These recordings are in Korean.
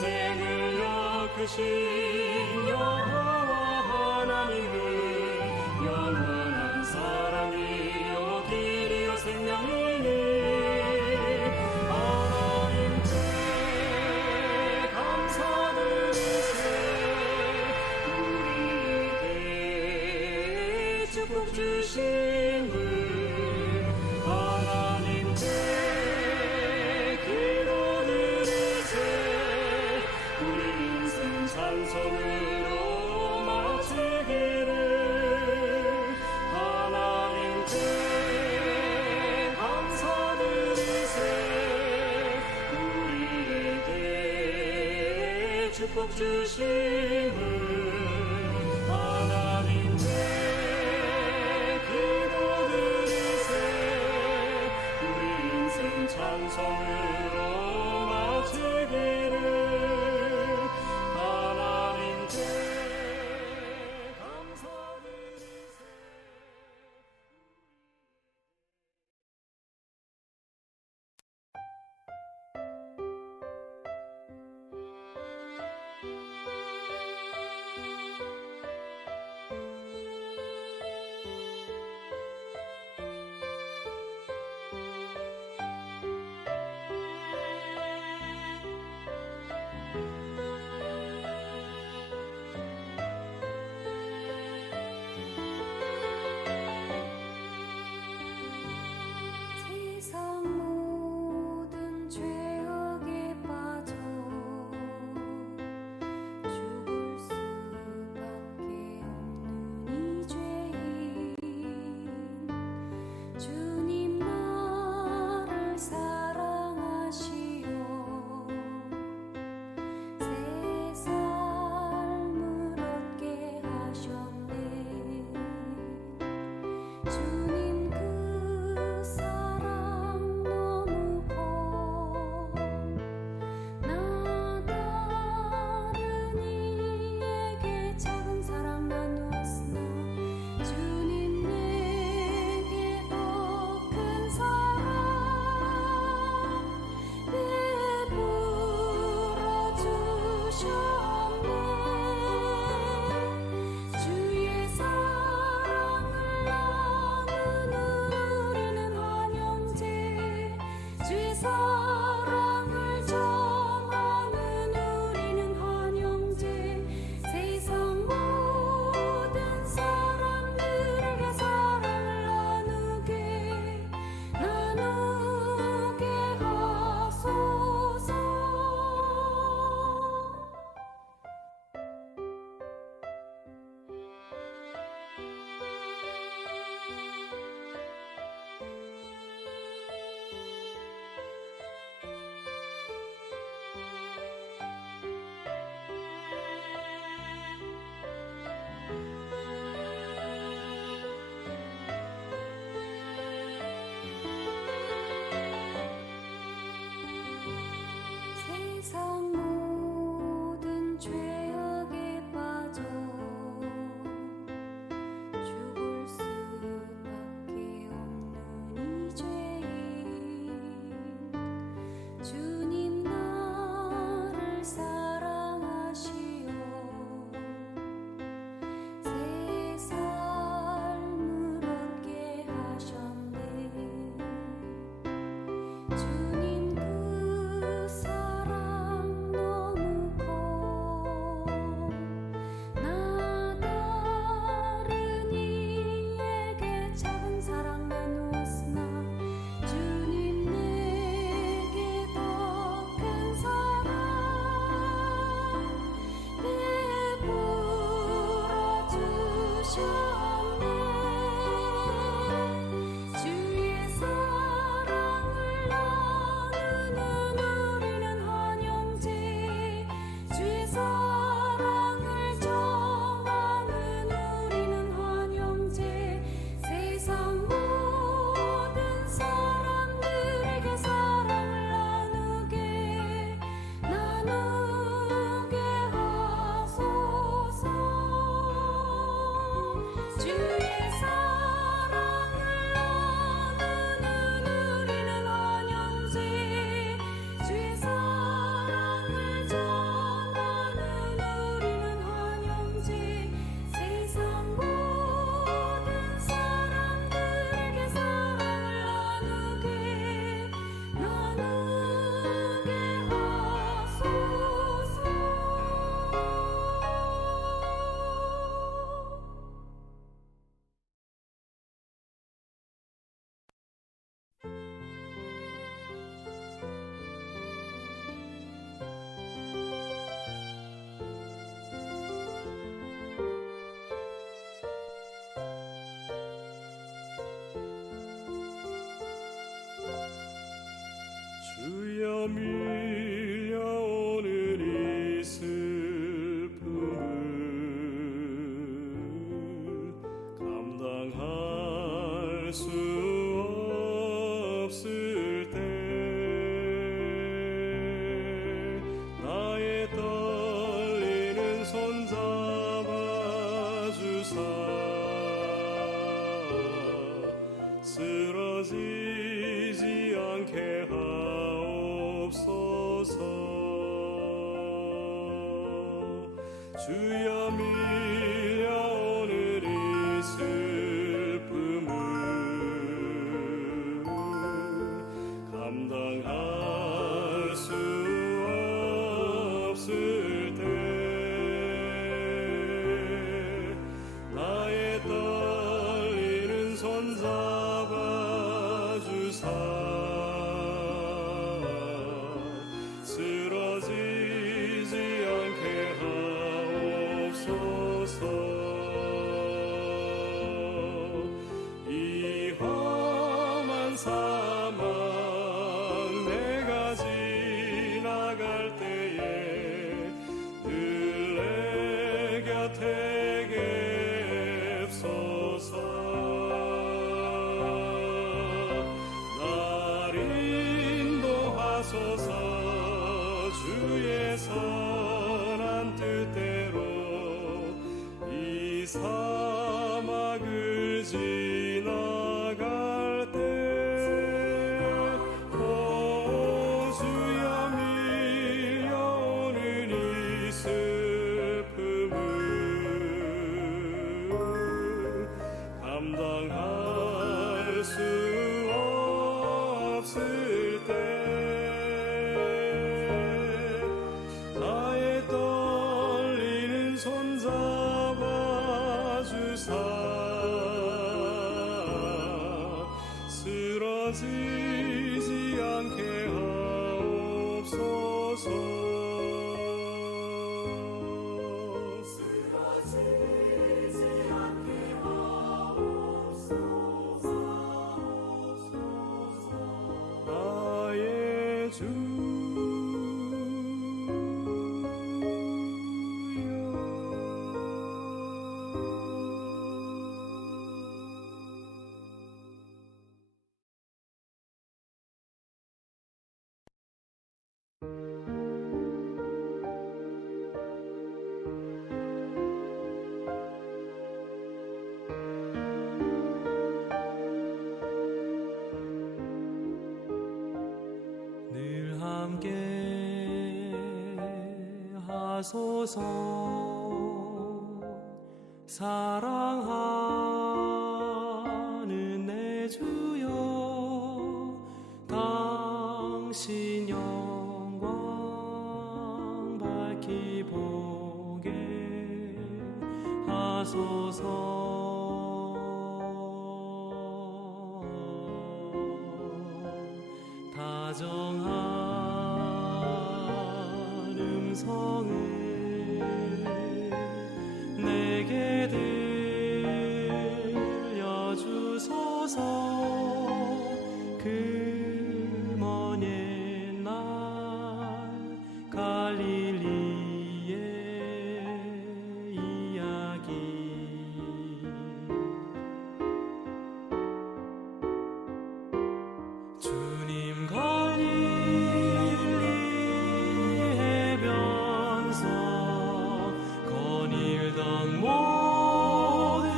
인생을 엮으신 여호와 하나님은 영원한 사랑이요 길이요 생명이니 하나님께 감사드리세. 우리에게 축복 주심을 하나님께 기도드리세. 우리 인생 찬송으로 마치기를 하나님께 감사드리세. 우리에게 축복 주심을 하나님께 기도드리세. 우리 인생 찬송으로 마치기를 하나님께 감사드리세. 세상 모든 죄악에 빠져 죽을 수밖에 없는 이 죄인, 주님 나를 사랑하시어 새 삶을 얻게 하셨네. 주님 그 사랑 너무 커. 나 다른 이에게 작은 사랑 나누었으나 주님 내게 더 큰 사랑 베풀어 주셨네. 주의 사랑을 나누는 우리는 환영제, 주의 사랑을 전하는 우리는 환영제. 세상 모든 사람들에게 사랑을 나누게 하소서. 세상 모든 죄악에 빠져 죽을 수밖에 없는 이 죄인, 주님 나를 사랑하시어 새 삶을 얻게 하셨네. 주님 그 사랑 너무 커. 나 다른 이에게 작은 사랑 나누었으나 주님 내게 더 큰 사랑 베풀어 주셨네. 주의 사랑을 나누는 우리는 환영제, 주의 사랑을 전하는 우리는 환영제. 세상 모든 사람들에게 사랑을 나누게 하소서. 주여 밀려오는 이 슬픔을 감당할 수 없을 때 나의 떨리는 손 잡아주사 쓰러지지 않게 하옵소서. 이 험한 사막 내가 지나갈 때에 늘 내 곁에 객소서. 날 인도하소서. 주의 선한 뜻대로 이 사막을 지나갈 때 오 주여 밀려오는 이 슬픔을 감당할 수 없을 때 나의 떨리는 손 잡아주사 쓰러지지 않게 하옵소서. 쓰러지지 않게 하옵소서. 나의 늘 함께 하소서. 사랑하는 내 주여 당신 영광 밝히 보게 하소서. 다정한 음성을 내게 들려주소서. 그 먼 옛날 갈릴리의 이야기 주님 갈릴리 해변서 거닐던 모든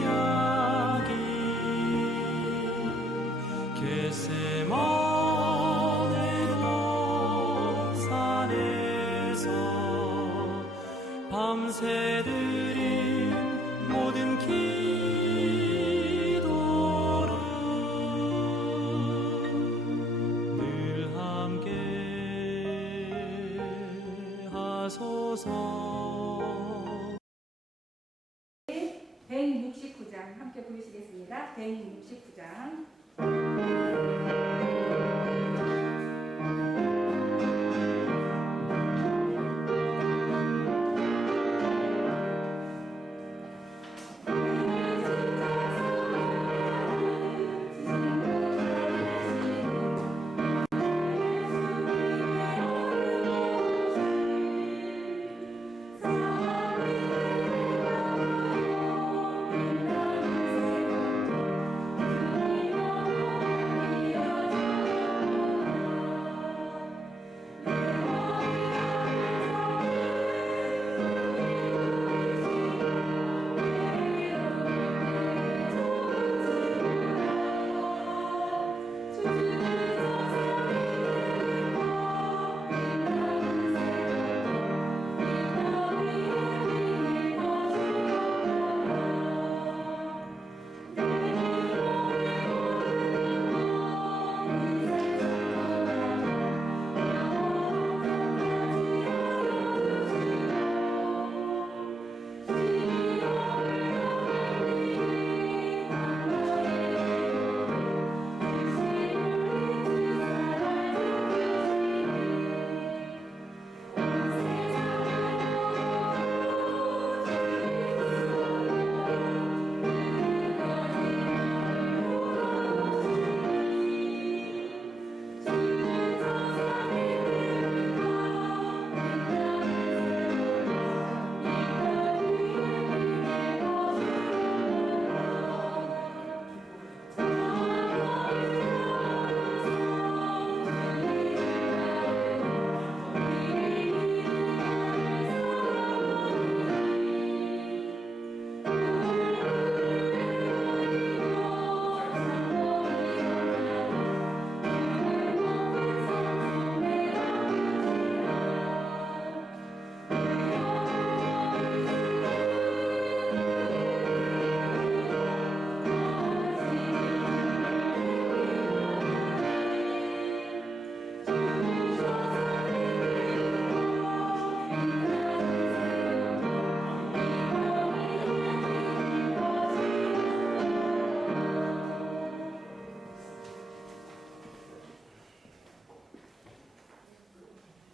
이야기 겟세마네 동산에서 밤새 드린 모든 기도를 늘 함께 하소서. 169장 함께 부르시겠습니다. 169장. 주님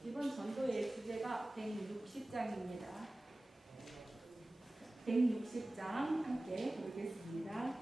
이번 전도의 주제가 160장입니다. 160장 함께 보겠습니다.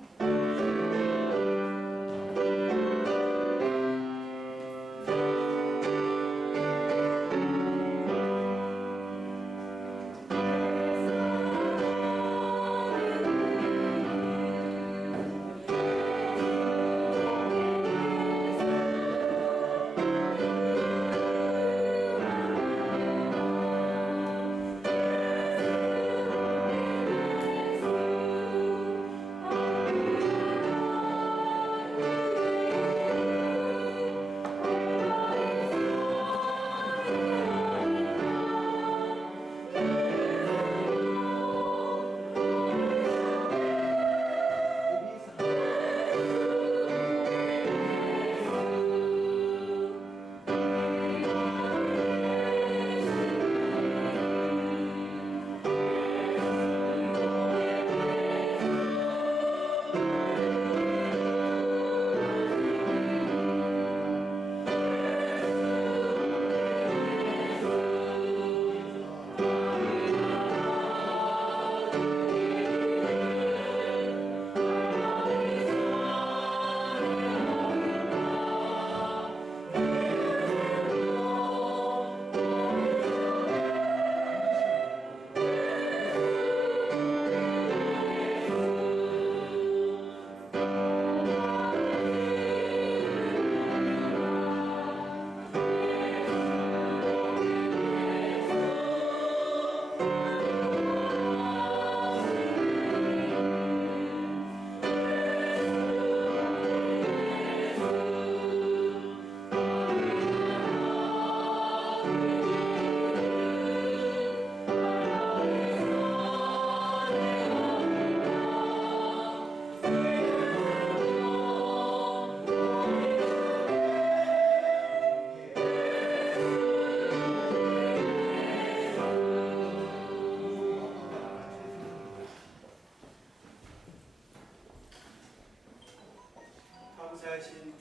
감사하신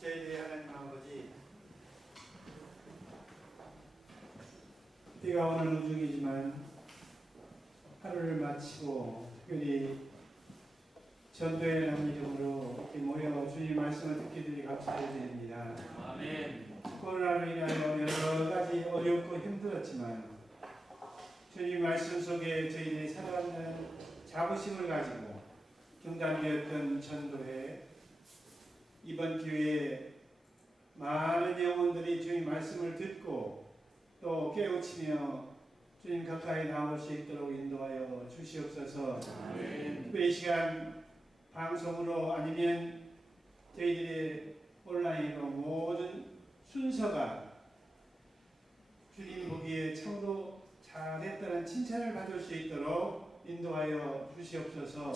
저희들의 하나님 아버지, 비가 오는 우중이지만 하루를 마치고 특별히 전도에 나온 이름으로 이렇게 모여 주님 말씀을 듣게 되니 감사드립니다. 아멘. 코로나로 인하여 여러 가지 어렵고 힘들었지만 주님 말씀 속에 저희들이 살아가는 자부심을 가지고 중단되었던 전도회, 이번 기회에 많은 영혼들이 주님 말씀을 듣고 또 깨우치며 주님 가까이 나올 수 있도록 인도하여 주시옵소서. 특별히 이 시간 방송으로 아니면 저희들의 온라인으로 모든 순서가 주님 보기에 참으로 잘했다는 칭찬을 받을 수 있도록 인도하여 주시옵소서.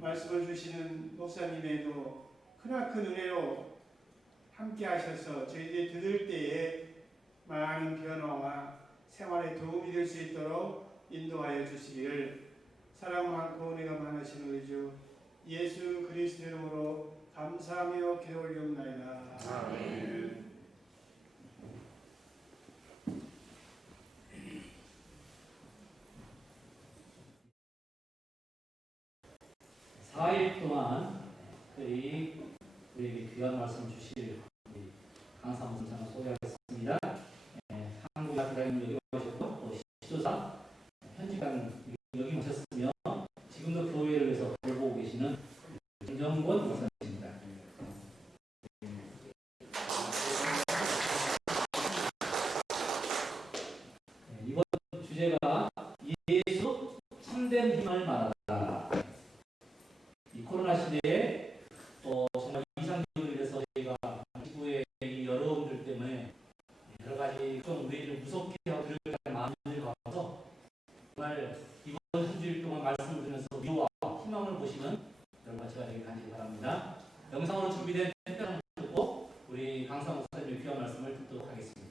말씀을 주시는 목사님에도 크나큰 은혜로 함께 하셔서 저희들이 들을 때에 많은 변화와 생활에 도움이 될 수 있도록 인도하여 주시기를 사랑 많고 은혜가 많으신 우리 주 예수 그리스도 이름으로 감사하며 기도올리옵나이다. 아멘. 사일 동안 우리에게 귀한 말씀 주실 강사 목사님을 소개하겠습니다. 한국 대학님 여기 오셨고 또 시조사 현직관 여기 오셨으며 지금도 교회를 위해서 돌보고 계시는 김정권 목사님입니다. 이번 주제가 예수 참된 희망을 말하다. 이 코로나 시대에 정말 이상기후를 위해서 저희가 지구의 이 어려움들 때문에 여러 가지 좀 우리를 무섭게 하고 두렵게 하는 마음들이 가서 정말 이번 한 주일 동안 말씀을 들으면서 위로와 희망을 보시는 여러분 같이가 되길 간절히 바랍니다. 영상으로 준비된 특별한 듣고 우리 강사 목사님의 귀한 말씀을 듣도록 하겠습니다.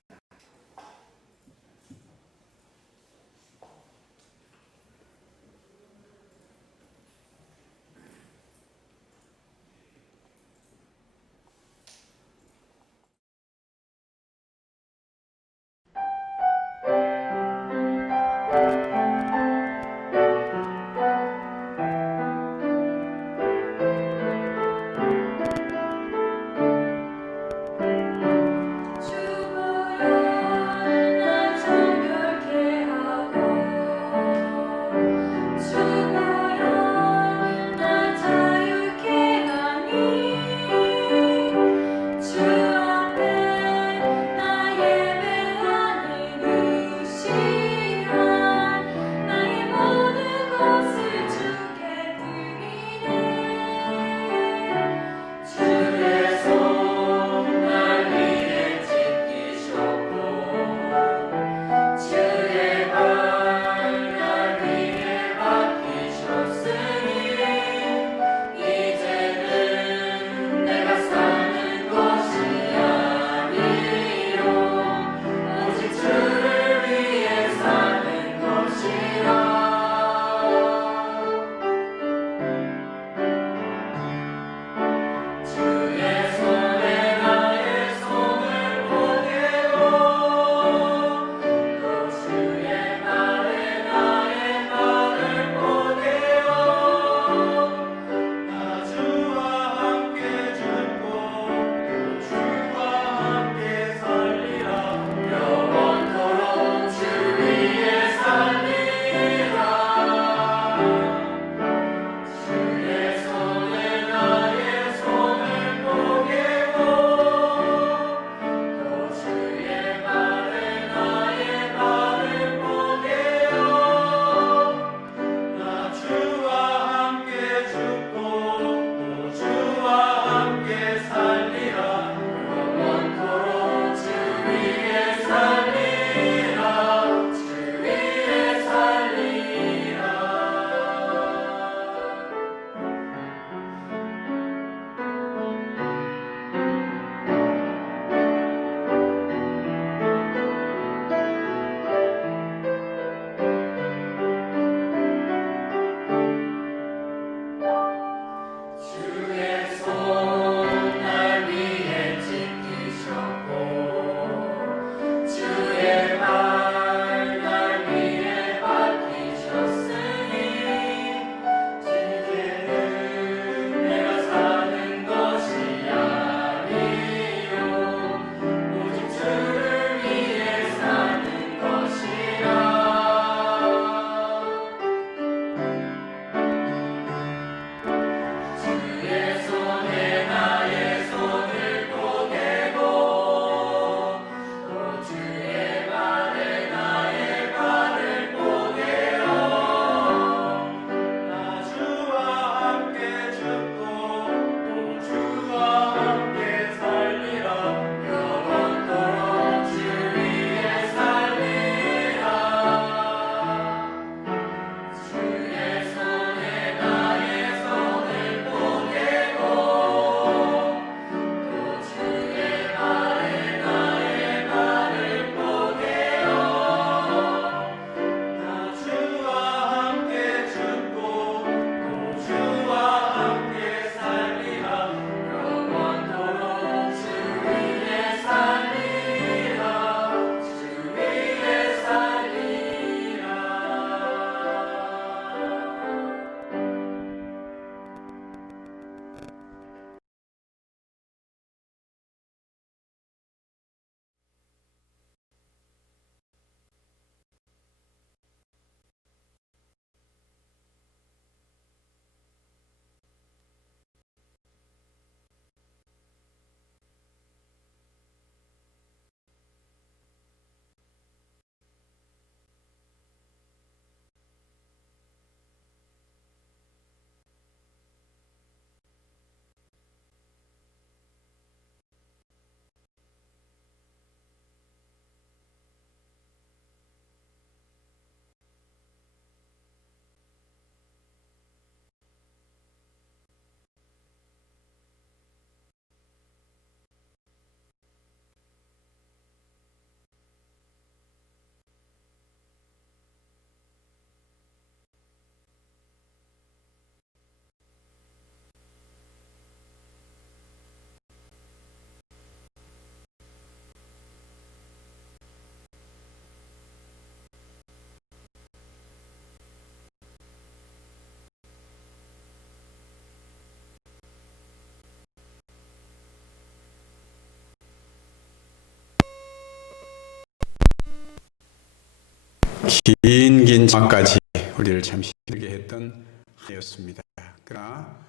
긴 장마까지 우리를 참 힘들게 했던 해였습니다. 그러나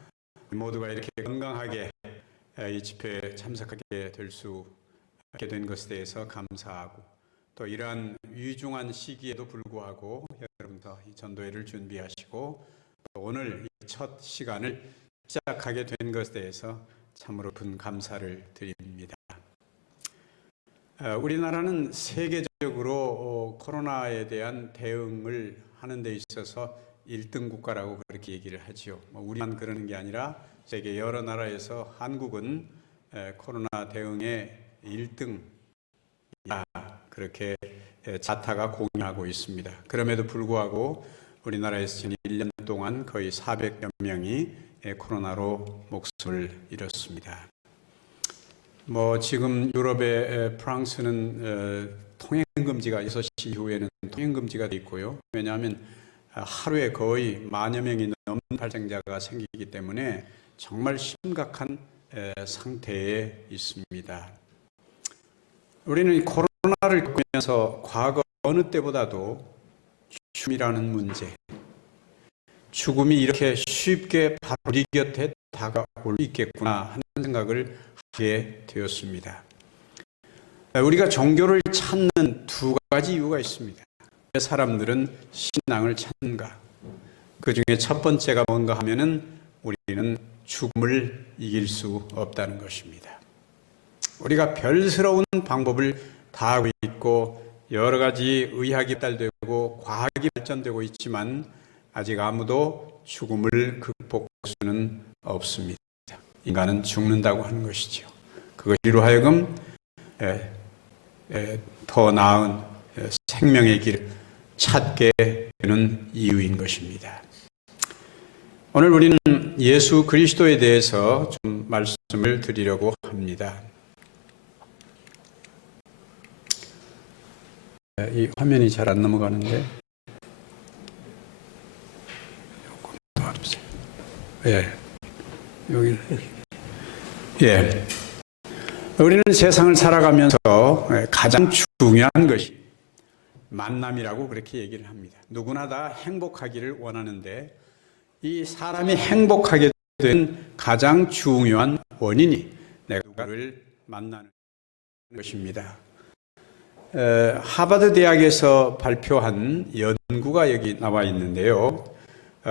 모두가 이렇게 건강하게 이 집회에 참석하게 될 수 있게 된 것에 대해서 감사하고, 또 이러한 위중한 시기에도 불구하고 여러분도 이 전도회를 준비하시고 또 오늘 이 첫 시간을 시작하게 된 것에 대해서 참으로 깊은 감사를 드립니다. 우리나라는 세계적으로 코로나에 대한 대응을 하는 데 있어서 1등 국가라고 그렇게 얘기를 하지요. 우리만 그러는 게 아니라 세계 여러 나라에서 한국은 코로나 대응의 1등이다, 그렇게 자타가 공유하고 있습니다. 그럼에도 불구하고 우리나라에서 지난 1년 동안 거의 400여 명이 코로나로 목숨을 잃었습니다. 지금 유럽의 프랑스는 통행 금지가 6시 이후에는 통행 금지가 돼 있고요. 왜냐하면 하루에 거의 10,000여 명이 넘는 발생자가 생기기 때문에 정말 심각한 상태에 있습니다. 우리는 이 코로나를 겪으면서 과거 어느 때보다도 죽음이라는 문제, 죽음이 이렇게 쉽게 바로 우리 곁에 다가올 수 있겠구나 하는 생각을 하게 되었습니다. 우리가 종교를 찾는 두 가지 이유가 있습니다. 왜 사람들은 신앙을 찾는가? 그 중에 첫 번째가 뭔가 하면은 우리는 죽음을 이길 수 없다는 것입니다. 우리가 별스러운 방법을 다 하고 있고 여러 가지 의학이 발달되고 과학이 발전되고 있지만 아직 아무도 죽음을 극복할 수는 없습니다. 인간은 죽는다고 하는 것이죠. 그것으로 하여금 더 나은 생명의 길을 찾게 되는 이유인 것입니다. 오늘 우리는 예수 그리스도에 대해서 좀 말씀을 드리려고 합니다. 이 화면이 잘 안 넘어가는데 조금 도와주세요. 여기. 우리는 세상을 살아가면서 가장 중요한 것이 만남이라고 그렇게 얘기를 합니다. 누구나 다 행복하기를 원하는데 이 사람이 행복하게 된 가장 중요한 원인이 내가 누구를 만나는 것입니다. 하버드 대학에서 발표한 연구가 여기 나와 있는데요.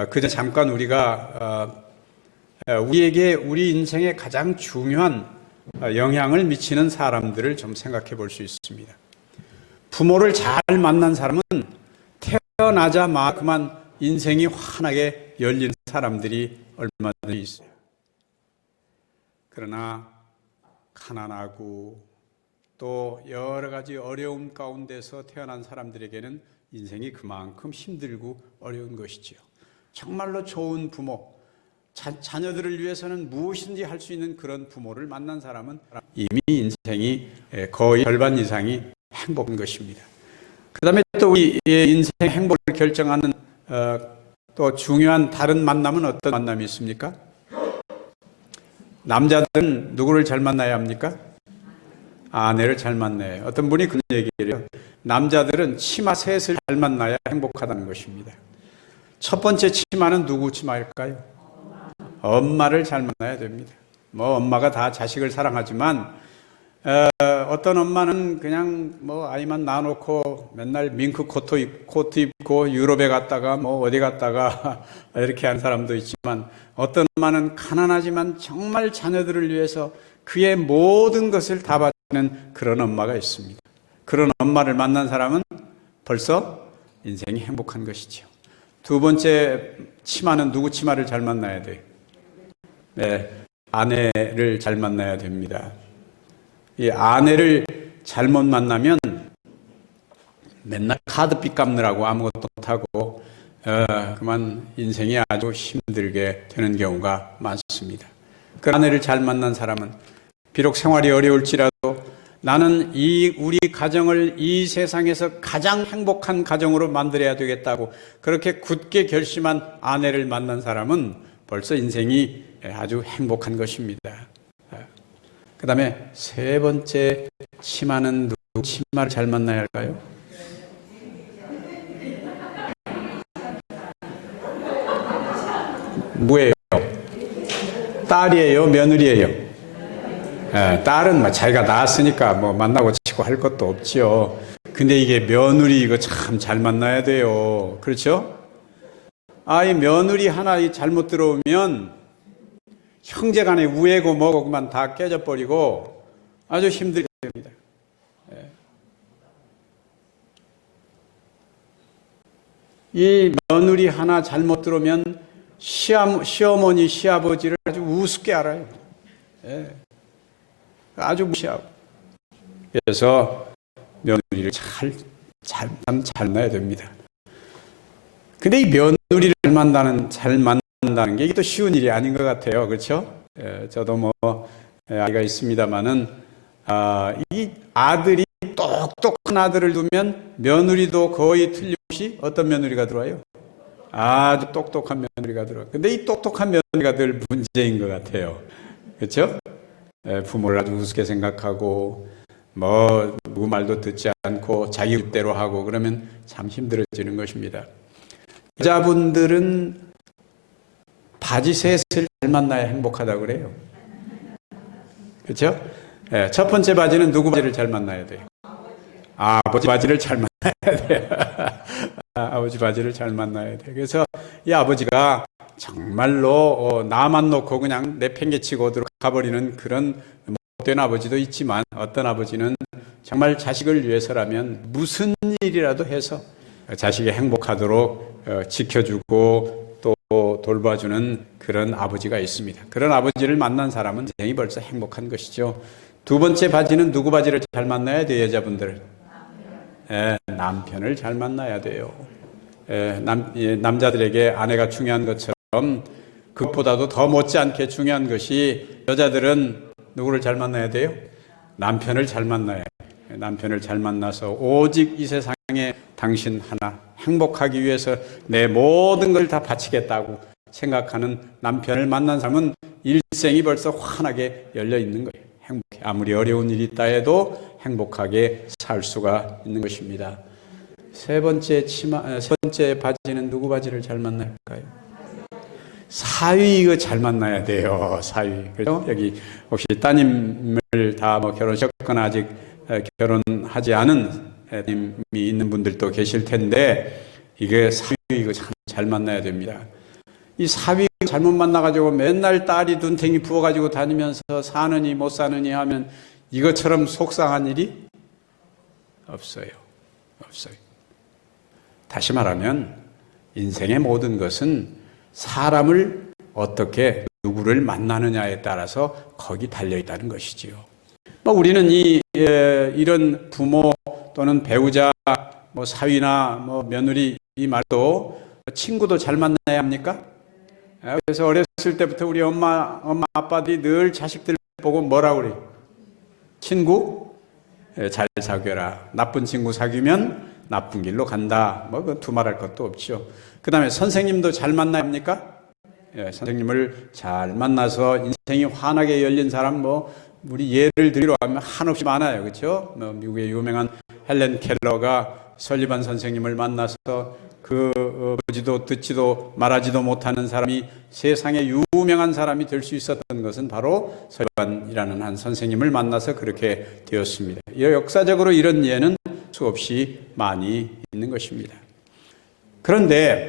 그저 잠깐 우리가 우리에게 우리 인생에 가장 중요한 영향을 미치는 사람들을 좀 생각해 볼 수 있습니다. 부모를 잘 만난 사람은 태어나자마자 그만 인생이 환하게 열린 사람들이 얼마든지 있어요. 그러나 가난하고 또 여러 가지 어려움 가운데서 태어난 사람들에게는 인생이 그만큼 힘들고 어려운 것이지요. 정말로 좋은 부모, 자녀들을 위해서는 무엇인지 할 수 있는 그런 부모를 만난 사람은 이미 인생이 거의 절반 이상이 행복한 것입니다. 그 다음에 또 우리 인생 행복을 결정하는 또 중요한 다른 만남은 어떤 만남이 있습니까? 남자들은 누구를 잘 만나야 합니까? 아내를 잘 만나요. 어떤 분이 그런 얘기를 해요. 남자들은 치마 셋을 잘 만나야 행복하다는 것입니다. 첫 번째 치마는 누구 치마일까요? 엄마를 잘 만나야 됩니다. 엄마가 다 자식을 사랑하지만 어떤 엄마는 그냥 아이만 낳아놓고 맨날 밍크 코트 입고 유럽에 갔다가 어디 갔다가 이렇게 하는 사람도 있지만 어떤 엄마는 가난하지만 정말 자녀들을 위해서 그의 모든 것을 다 바치는 그런 엄마가 있습니다. 그런 엄마를 만난 사람은 벌써 인생이 행복한 것이죠. 두 번째 치마는 누구 치마를 잘 만나야 돼요? 아내를 잘 만나야 됩니다. 이 아내를 잘못 만나면 맨날 카드빚 갚느라고 아무것도 못하고 그만 인생이 아주 힘들게 되는 경우가 많습니다. 그 아내를 잘 만난 사람은 비록 생활이 어려울지라도 나는 우리 가정을 이 세상에서 가장 행복한 가정으로 만들어야 되겠다고 그렇게 굳게 결심한 아내를 만난 사람은 벌써 인생이 아주 행복한 것입니다. 그 다음에 세 번째 치마는 누구 치마를 잘 만나야 할까요? 뭐예요? 딸이에요? 며느리예요? 딸은 뭐 자기가 낳았으니까 뭐 만나고 치고 할 것도 없지요. 근데 이게 며느리 이거 참 잘 만나야 돼요. 그렇죠? 이 며느리 하나 잘못 들어오면 형제간의 우애고 뭐고 그만 다 깨져버리고 아주 힘들게 됩니다. 이 며느리 하나 잘못 들어오면 시어머니, 시아버지를 아주 우습게 알아요. 아주 무시하고. 그래서 며느리를 잘 만나야 됩니다. 근데 이 며느리를 잘 만난다는 게 이게 또 쉬운 일이 아닌 것 같아요. 그렇죠? 저도 뭐 아이가 있습니다만은 이 아들이 똑똑한 아들을 두면 며느리도 거의 틀림없이 어떤 며느리가 들어와요? 아주 똑똑한 며느리가 들어와요. 근데 이 똑똑한 며느리가 늘 문제인 것 같아요. 그렇죠? 부모를 아주 우습게 생각하고 뭐 누구 말도 듣지 않고 자기 뜻대로 하고 그러면 참 힘들어지는 것입니다. 여자분들은 바지셋을 잘 만나야 행복하다고 그래요. 그렇죠? 첫 번째 바지는 누구 바지를 잘 만나야 돼요? 아버지 바지를 잘 만나야 돼요. 아버지 바지를 잘 만나야 돼요. 그래서 이 아버지가 정말로 나만 놓고 그냥 내팽개치고 들어가버리는 그런 못된 아버지도 있지만 어떤 아버지는 정말 자식을 위해서라면 무슨 일이라도 해서 자식이 행복하도록 지켜주고 또 돌봐주는 그런 아버지가 있습니다. 그런 아버지를 만난 사람은 인생이 벌써 행복한 것이죠. 두 번째 바지는 누구 바지를 잘 만나야 돼요? 여자분들 남편을 잘 만나야 돼요. 남자들에게 아내가 중요한 것처럼 그것보다도 더 못지않게 중요한 것이 여자들은 누구를 잘 만나야 돼요? 남편을 잘 만나야 돼요. 남편을 잘 만나서 오직 이 세상에 당신 하나 행복하기 위해서 내 모든 걸 다 바치겠다고 생각하는 남편을 만난 사람은 일생이 벌써 환하게 열려 있는 거예요. 행복해. 아무리 어려운 일이 있다 해도 행복하게 살 수가 있는 것입니다. 세 번째 바지는 누구 바지를 잘 만나야 할까요? 사위 이거 잘 만나야 돼요. 사위. 그렇죠? 여기 혹시 따님을 다 뭐 결혼하셨거나 아직 결혼하지 않은 님이 있는 분들도 계실 텐데 이게 사위 이거 참 잘 만나야 됩니다. 이 사위 잘못 만나가지고 맨날 딸이 눈탱이 부어가지고 다니면서 사느니 못 사느니 하면 이것처럼 속상한 일이 없어요. 다시 말하면 인생의 모든 것은 사람을 어떻게 누구를 만나느냐에 따라서 거기 달려있다는 것이지요. 우리는 이런 부모 또는 배우자, 사위나 며느리 이 말도 친구도 잘 만나야 합니까? 그래서 어렸을 때부터 우리 엄마 아빠들이 늘 자식들 보고 뭐라고 그래요? 친구 잘 사귀어라. 나쁜 친구 사귀면 나쁜 길로 간다. 두말할 것도 없죠. 그 다음에 선생님도 잘 만나야 합니까? 선생님을 잘 만나서 인생이 환하게 열린 사람 우리 예를 들기로 하면 한없이 많아요. 그렇죠? 미국의 유명한 헬렌 켈러가 설리반 선생님을 만나서 보지도 듣지도 말하지도 못하는 사람이 세상에 유명한 사람이 될 수 있었던 것은 바로 설리반이라는 한 선생님을 만나서 그렇게 되었습니다. 역사적으로 이런 예는 수없이 많이 있는 것입니다. 그런데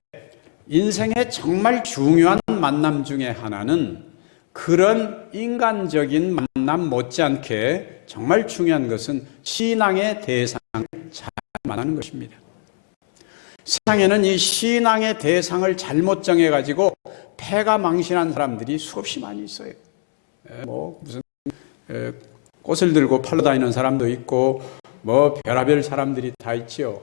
인생의 정말 중요한 만남 중에 하나는 그런 인간적인 만남 못지않게 정말 중요한 것은 신앙의 대상을 잘 만나는 것입니다. 세상에는 이 신앙의 대상을 잘못 정해가지고 패가 망신한 사람들이 수없이 많이 있어요. 무슨 꽃을 들고 팔러 다니는 사람도 있고 별의별 사람들이 다 있지요.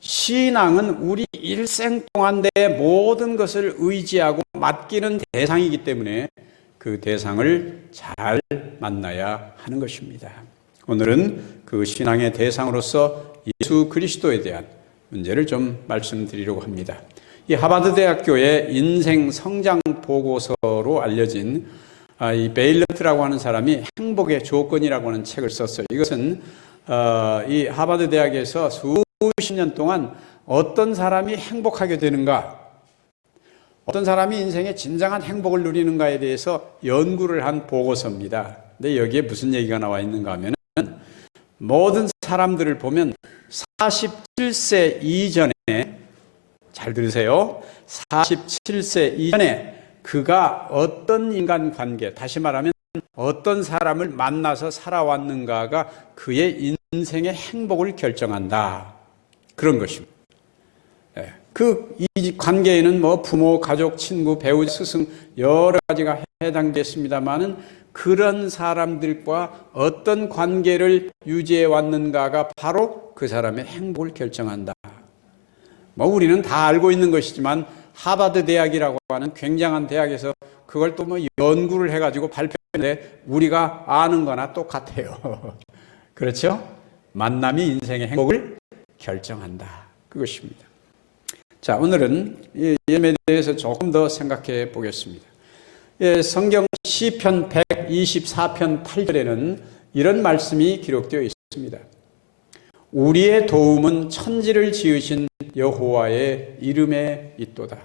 신앙은 우리 일생 동안 내 모든 것을 의지하고 맡기는 대상이기 때문에 그 대상을 잘 만나야 하는 것입니다. 오늘은 그 신앙의 대상으로서 예수 그리스도에 대한 문제를 좀 말씀드리려고 합니다. 이 하버드 대학교의 인생 성장 보고서로 알려진 이 베일러트라고 하는 사람이 행복의 조건이라고 하는 책을 썼어요. 이것은 이 하버드 대학에서 수십 년 동안 어떤 사람이 행복하게 되는가, 어떤 사람이 인생의 진정한 행복을 누리는가에 대해서 연구를 한 보고서입니다. 근데 여기에 무슨 얘기가 나와 있는가 하면 모든 사람들을 보면 47세 이전에, 잘 들으세요, 47세 이전에 그가 어떤 인간관계, 다시 말하면 어떤 사람을 만나서 살아왔는가가 그의 인생의 행복을 결정한다, 그런 것입니다. 이 관계에는 뭐 부모, 가족, 친구, 배우, 스승 여러 가지가 해당됐습니다만은 그런 사람들과 어떤 관계를 유지해 왔는가가 바로 그 사람의 행복을 결정한다. 뭐 우리는 다 알고 있는 것이지만 하버드 대학이라고 하는 굉장한 대학에서 그걸 또 뭐 연구를 해가지고 발표했는데 우리가 아는 거나 똑같아요. 그렇죠? 만남이 인생의 행복을 결정한다, 그것입니다. 자, 오늘은 이 예매에 대해서 조금 더 생각해 보겠습니다. 성경 시편 124편 8절에는 이런 말씀이 기록되어 있습니다. 우리의 도움은 천지를 지으신 여호와의 이름에 있도다.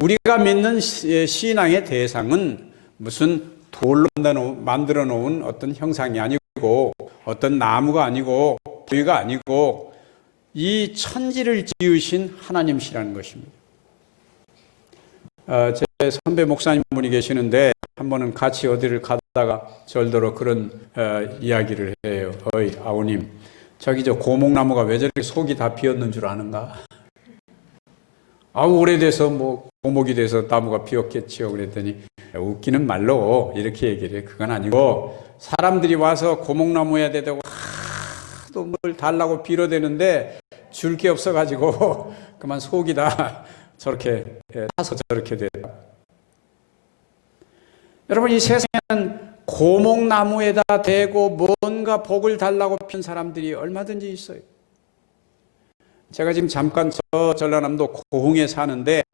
우리가 믿는 신앙의 대상은 무슨 돌로 만들어 놓은 어떤 형상이 아니고 어떤 나무가 아니고 바위가 아니고 이 천지를 지으신 하나님이시라는 것입니다. 제 선배 목사님 분이 계시는데 한 번은 같이 어디를 가다가 절더러 그런 이야기를 해요. 어이 아우님, 저기 저 고목나무가 왜 저렇게 속이 다 비었는 줄 아는가? 오래돼서 뭐 고목이 돼서 나무가 비었겠지요. 그랬더니 웃기는 말로 이렇게 얘기를 해. 그건 아니고 사람들이 와서 고목나무에 대고 하도 뭘 달라고 빌어대는데 줄 게 없어가지고 그만 속이 다 저렇게 타서 저렇게 됐다. 여러분, 이 세상에는 고목나무에다 대고 뭔가 복을 달라고 핀 사람들이 얼마든지 있어요. 제가 지금 잠깐 저 전라남도 고흥에 사는데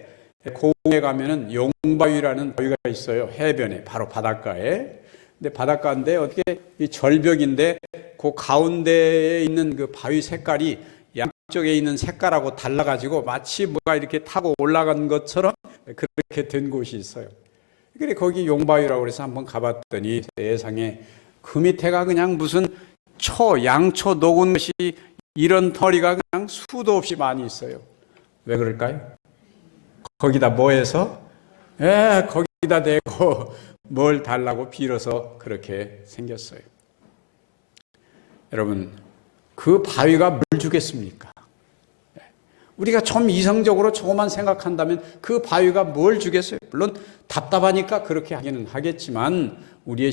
고흥에 가면은 용바위라는 바위가 있어요. 해변에, 바로 바닷가에. 근데 바닷가인데 어떻게 이 절벽인데 그 가운데에 있는 그 바위 색깔이 양쪽에 있는 색깔하고 달라가지고 마치 뭐가 이렇게 타고 올라간 것처럼 그렇게 된 곳이 있어요. 그래 거기 용바위라고 해서 한번 가봤더니 세상에 그 밑에가 그냥 무슨 양초 녹은 것이 이런 털이가 그냥 수도 없이 많이 있어요. 왜 그럴까요? 거기다 뭐 해서? 거기다 대고 뭘 달라고 빌어서 그렇게 생겼어요. 여러분, 그 바위가 뭘 주겠습니까? 우리가 좀 이성적으로 조금만 생각한다면 그 바위가 뭘 주겠어요? 물론 답답하니까 그렇게 하기는 하겠지만 우리의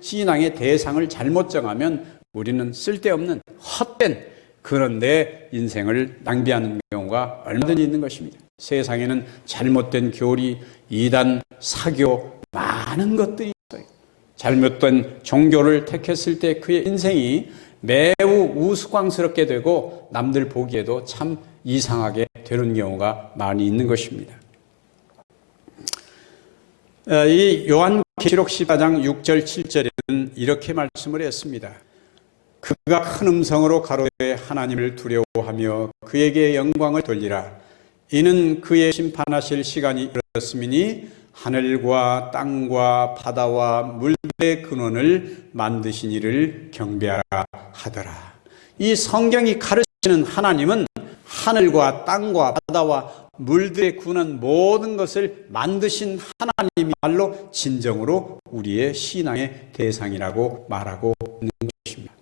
신앙의 대상을 잘못 정하면 우리는 쓸데없는 헛된 그런데 인생을 낭비하는 경우가 얼마든지 있는 것입니다. 세상에는 잘못된 교리, 이단, 사교 많은 것들이 있어요. 잘못된 종교를 택했을 때 그의 인생이 매우 우스꽝스럽게 되고 남들 보기에도 참 이상하게 되는 경우가 많이 있는 것입니다. 이 요한계시록 14장 6절 7절에는 이렇게 말씀을 했습니다. 그가 큰 음성으로 가로되 하나님을 두려워하며 그에게 영광을 돌리라. 이는 그의 심판하실 시간이 이르렀음이니 하늘과 땅과 바다와 물의 근원을 만드신 이를 경배하라 하더라. 이 성경이 가르치는 하나님은 하늘과 땅과 바다와 물들의 근원 모든 것을 만드신 하나님이야말로 진정으로 우리의 신앙의 대상이라고 말하고 있는 것입니다.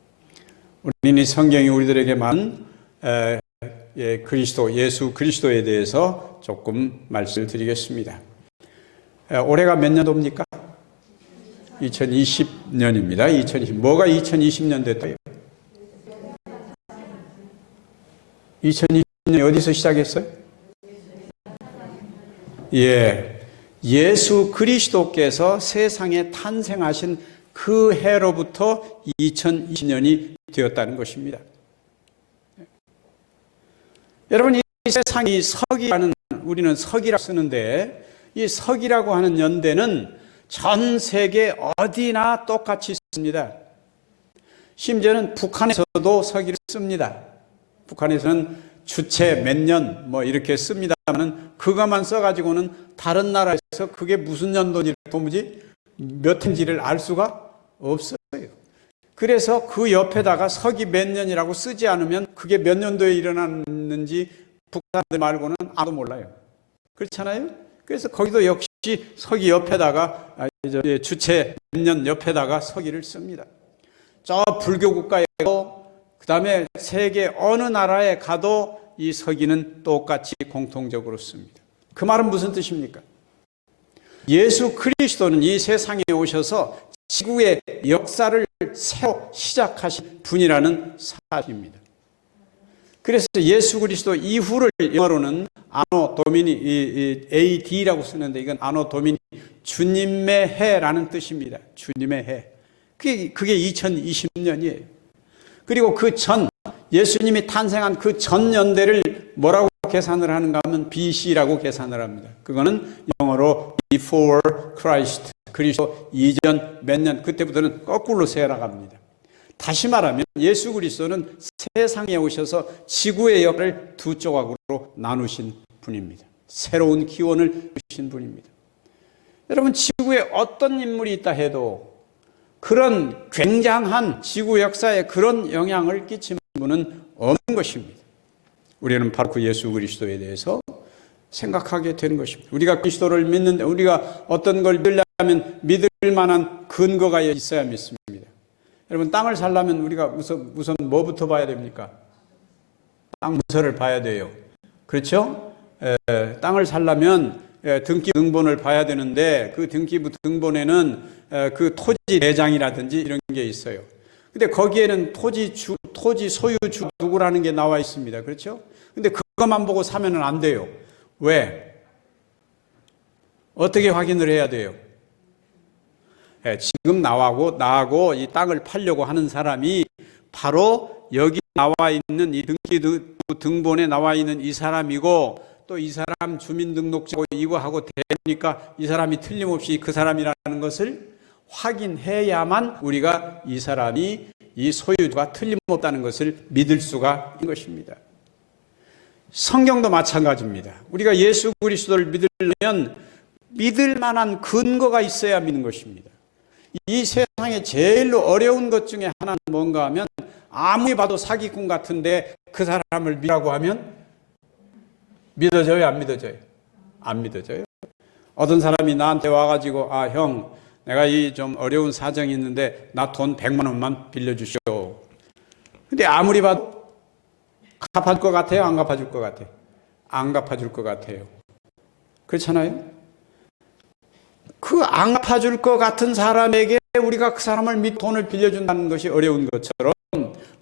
우리는 이 성경이 우리들에게 말한 예수 그리스도에 대해서 조금 말씀을 드리겠습니다. 올해가 몇 년도입니까? 2020년입니다. 2020. 뭐가 2020년 됐대요? 2020년 어디서 시작했어요? 예수 그리스도께서 세상에 탄생하신 그 해로부터 2020년이 되었다는 것입니다. 여러분, 이 세상이 서기라는, 우리는 서기라고 쓰는데 이 서기라고 하는 연대는 전 세계 어디나 똑같이 씁니다. 심지어는 북한에서도 서기를 씁니다. 북한에서는 주체 몇 년 뭐 이렇게 씁니다만은 그것만 써가지고는 다른 나라에서 그게 무슨 연도인지 도무지 몇 해인지를 알 수가 없어요. 그래서 그 옆에다가 서기 몇 년이라고 쓰지 않으면 그게 몇 년도에 일어났는지 북한들 말고는 아무도 몰라요. 그렇잖아요? 그래서 거기도 역시 서기 옆에다가 주체 몇 년 옆에다가 서기를 씁니다. 저 불교 국가에도 그 다음에 세계 어느 나라에 가도 이 서기는 똑같이 공통적으로 씁니다. 그 말은 무슨 뜻입니까? 예수 그리스도는 이 세상에 오셔서 지구의 역사를 새로 시작하신 분이라는 사실입니다. 그래서 예수 그리스도 이후를 영어로는 아노 도미니 AD라고 쓰는데 이건 아노 도미니 주님의 해라는 뜻입니다. 주님의 해. 그게 2020년이에요. 그리고 그 전 예수님이 탄생한 그 전 연대를 뭐라고 계산을 하는가 하면 BC라고 계산을 합니다. 그거는 영어로 before Christ, 그리스도 이전 몇 년, 그때부터는 거꾸로 세어나갑니다. 다시 말하면 예수 그리스도는 세상에 오셔서 지구의 역사를 두 조각으로 나누신 분입니다. 새로운 기원을 주신 분입니다. 여러분, 지구에 어떤 인물이 있다 해도 그런 굉장한 지구 역사에 그런 영향을 끼친 분은 없는 것입니다. 우리는 바로 그 예수 그리스도에 대해서 생각하게 되는 것입니다. 우리가 그리스도를 믿는데 우리가 어떤 걸 믿으려면 믿을 만한 근거가 있어야 믿습니다. 여러분, 땅을 살려면 우리가 우선 뭐부터 봐야 됩니까? 땅 문서를 봐야 돼요. 그렇죠? 땅을 살려면 등기 등본을 봐야 되는데 그 등기 등본에는 그 토지 대장이라든지 이런 게 있어요. 근데 거기에는 토지 소유주 누구라는 게 나와 있습니다. 그렇죠? 근데 그것만 보고 사면은 안 돼요. 왜? 어떻게 확인을 해야 돼요? 지금 나하고 이 땅을 팔려고 하는 사람이 바로 여기 나와 있는 이 등기 등본에 나와 있는 이 사람이고 또 이 사람 주민등록증하고 이거하고 되니까 이 사람이 틀림없이 그 사람이라는 것을 확인해야만 우리가 이 사람이 이 소유주가 틀림없다는 것을 믿을 수가 있는 것입니다. 성경도 마찬가지입니다. 우리가 예수 그리스도를 믿으려면 믿을 만한 근거가 있어야 믿는 것입니다. 이 세상에 제일로 어려운 것 중에 하나는 뭔가 하면 아무리 봐도 사기꾼 같은데 그 사람을 믿으라고 하면 믿어져요? 안 믿어져요? 안 믿어져요. 어떤 사람이 나한테 와가지고 형, 내가 이 좀 어려운 사정이 있는데 나 돈 100만 원만 빌려주시오. 근데 아무리 봐도 갚아줄 것 같아요? 안 갚아줄 것 같아요? 안 갚아줄 것 같아요. 그렇잖아요? 그 안 갚아줄 것 같은 사람에게 우리가 그 사람을 믿고 돈을 빌려준다는 것이 어려운 것처럼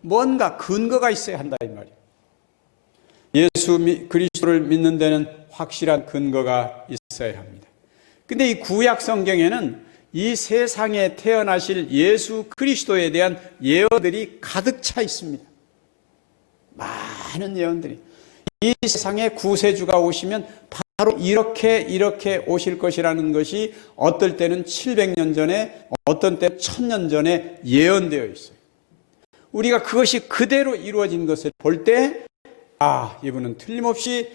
뭔가 근거가 있어야 한다 이 말이에요. 예수 그리스도를 믿는 데는 확실한 근거가 있어야 합니다. 근데 이 구약 성경에는 이 세상에 태어나실 예수 그리스도에 대한 예언들이 가득 차 있습니다. 많은 예언들이. 이 세상에 구세주가 오시면 바로 이렇게 오실 것이라는 것이 어떨 때는 700년 전에 어떤 때 1000년 전에 예언되어 있어요. 우리가 그것이 그대로 이루어진 것을 볼 때 이분은 틀림없이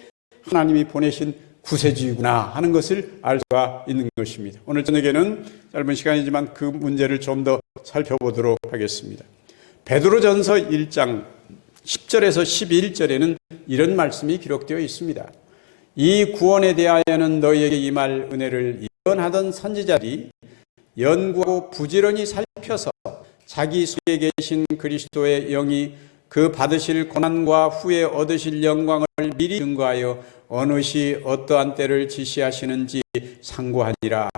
하나님이 보내신 구세주이구나 하는 것을 알 수가 있는 것입니다. 오늘 저녁에는 짧은 시간이지만 그 문제를 좀 더 살펴보도록 하겠습니다. 베드로전서 1장 10절에서 11절에는 이런 말씀이 기록되어 있습니다. 이 구원에 대하여는 너희에게 임할 은혜를 예언하던 선지자들이 연구하고 부지런히 살펴서 자기 속에 계신 그리스도의 영이 그 받으실 고난과 후에 얻으실 영광을 미리 증거하여 어느 시 어떠한 때를 지시하시는지 상고하니라.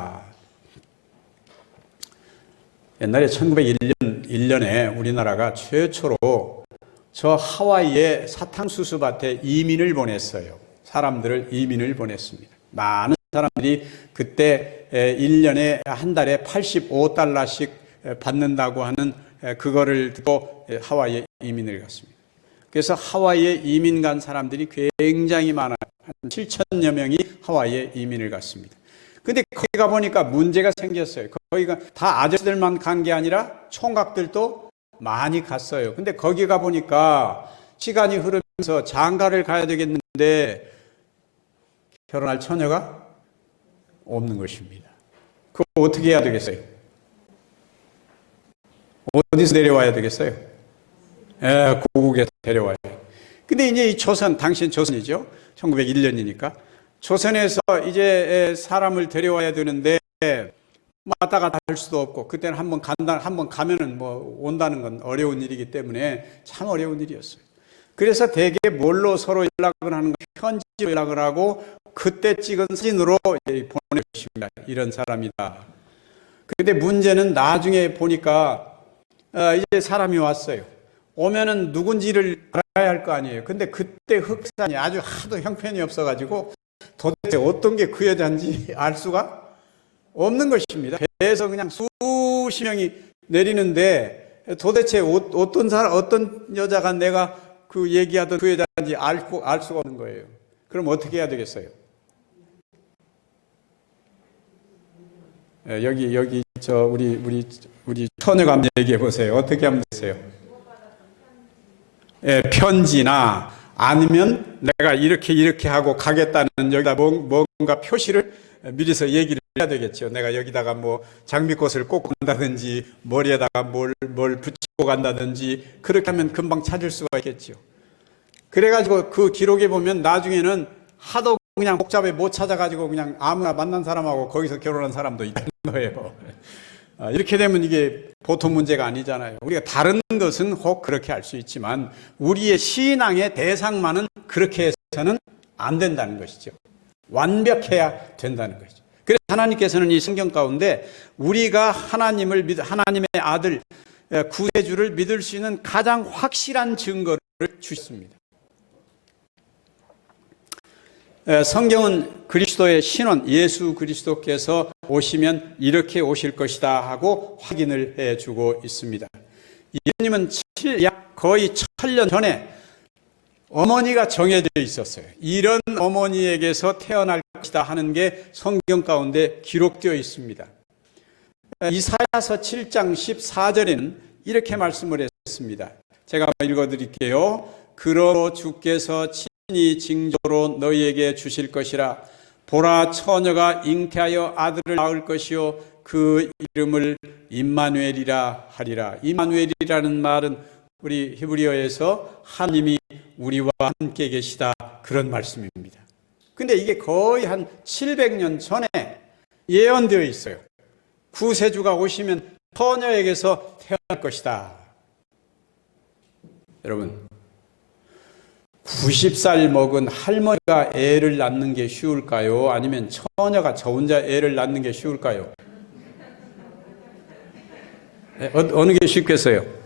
옛날에 1901년에 우리나라가 최초로 저 하와이의 사탕수수밭에 이민을 보냈어요. 사람들을 이민을 보냈습니다. 많은 사람들이 그때 1년에 한 달에 $85씩 받는다고 하는 그거를 듣고 하와이에 이민을 갔습니다. 그래서 하와이에 이민 간 사람들이 굉장히 많아요. 한 7천여 명이 하와이에 이민을 갔습니다. 근데 거기 가 보니까 문제가 생겼어요. 거기가 다 아저씨들만 간 게 아니라 총각들도 많이 갔어요. 근데 거기 가 보니까 시간이 흐르면 살면서 장가를 가야 되겠는데 결혼할 처녀가 없는 것입니다. 그거 어떻게 해야 되겠어요? 어디서 데려와야 되겠어요? 고국에 데려와야 돼요. 근데 이제 이 조선, 당신 조선이죠. 1901년이니까. 조선에서 이제 사람을 데려와야 되는데 왔다 갔다 할 수도 없고, 그때는 한번 가면은 뭐 온다는 건 어려운 일이기 때문에 참 어려운 일이었어요. 그래서 대개 뭘로 서로 연락을 하는 거, 편지로 연락을 하고 그때 찍은 사진으로 보내주십니다. 이런 사람이다. 근데 문제는 나중에 보니까 이제 사람이 왔어요. 오면은 누군지를 알아야 할 거 아니에요. 근데 그때 흑산이 아주 하도 형편이 없어가지고 도대체 어떤 게 그 여자인지 알 수가 없는 것입니다. 배에서 그냥 수십 명이 내리는데 도대체 어떤 여자가 내가 그 얘기하던 그 여자인지 알 수가 없는 거예요. 그럼 어떻게 해야 되겠어요? 여기 우리 처녀가 한번 얘기해 보세요. 어떻게 하면 되세요? 편지나 아니면 내가 이렇게 하고 가겠다는 여기다 뭔가 표시를 미리서 얘기를 해야 되겠죠. 내가 여기다가 뭐 장미꽃을 꽂고 간다든지 머리에다가 뭘 붙이고 간다든지 그렇게 하면 금방 찾을 수가 있겠죠. 그래가지고 그 기록에 보면 나중에는 하도 그냥 복잡해 못 찾아가지고 그냥 아무나 만난 사람하고 거기서 결혼한 사람도 있는 거예요. 이렇게 되면 이게 보통 문제가 아니잖아요. 우리가 다른 것은 혹 그렇게 할 수 있지만 우리의 신앙의 대상만은 그렇게 해서는 안 된다는 것이죠. 완벽해야 된다는 것이죠. 그래서 하나님께서는 이 성경 가운데 우리가 하나님의 아들 구세주를 믿을 수 있는 가장 확실한 증거를 주셨습니다. 성경은 그리스도의 신원, 예수 그리스도께서 오시면 이렇게 오실 것이다 하고 확인을 해주고 있습니다. 예수님은 거의 1000년 전에 어머니가 정해져 있었어요. 이런 어머니에게서 태어날 것이다 하는 게 성경 가운데 기록되어 있습니다. 이사야서 7장 14절에는 이렇게 말씀을 했습니다. 제가 한번 읽어드릴게요. 그러므로 주께서 친히 징조로 너희에게 주실 것이라. 보라, 처녀가 잉태하여 아들을 낳을 것이요 그 이름을 임마누엘이라 하리라. 임마누엘이라는 말은 우리 히브리어에서 하나님이 우리와 함께 계시다, 그런 말씀입니다. 근데 이게 거의 한 700년 전에 예언되어 있어요. 구세주가 오시면 처녀에게서 태어날 것이다. 여러분, 90살 먹은 할머니가 애를 낳는 게 쉬울까요? 아니면 처녀가 저 혼자 애를 낳는 게 쉬울까요? 어느 게 쉽겠어요?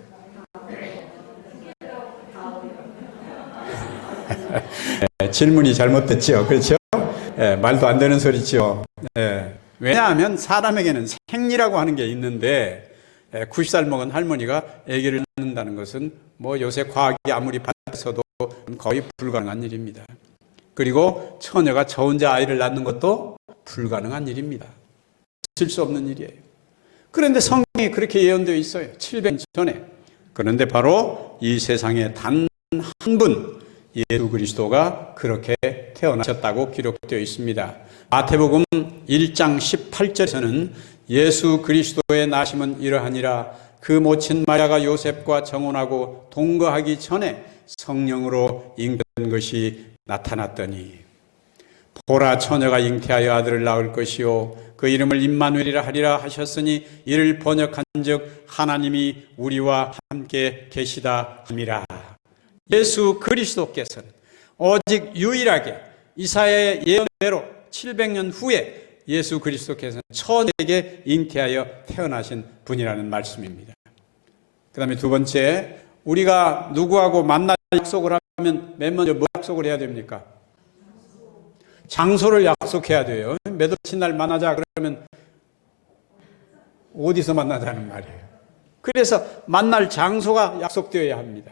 질문이 잘못됐죠. 그렇죠? 말도 안 되는 소리죠. 왜냐하면 사람에게는 생리라고 하는 게 있는데 90살 먹은 할머니가 아기를 낳는다는 것은 뭐 요새 과학이 아무리 발달해서도 거의 불가능한 일입니다. 그리고 처녀가 저 혼자 아이를 낳는 것도 불가능한 일입니다. 있을 수 없는 일이에요. 그런데 성경에 그렇게 예언되어 있어요. 700년 전에. 그런데 바로 이 세상에 단 한 분, 예수 그리스도가 그렇게 태어나셨다고 기록되어 있습니다. 마태복음 1장 18절에서는 예수 그리스도의 나심은 이러하니라. 그 모친 마리아가 요셉과 정혼하고 동거하기 전에 성령으로 잉태된 것이 나타났더니 보라, 처녀가 잉태하여 아들을 낳을 것이요 그 이름을 임마누엘이라 하리라 하셨으니 이를 번역한즉 하나님이 우리와 함께 계시다 함이라. 예수 그리스도께서는 오직 유일하게 이사야의 예언대로 700년 후에 예수 그리스도께서는 처녀에게 잉태하여 태어나신 분이라는 말씀입니다. 그 다음에 두 번째, 우리가 누구하고 만날 약속을 하면 맨 먼저 뭐 약속을 해야 됩니까? 장소를 약속해야 돼요. 몇 월치 날 만나자 그러면 어디서 만나자는 말이에요. 그래서 만날 장소가 약속되어야 합니다.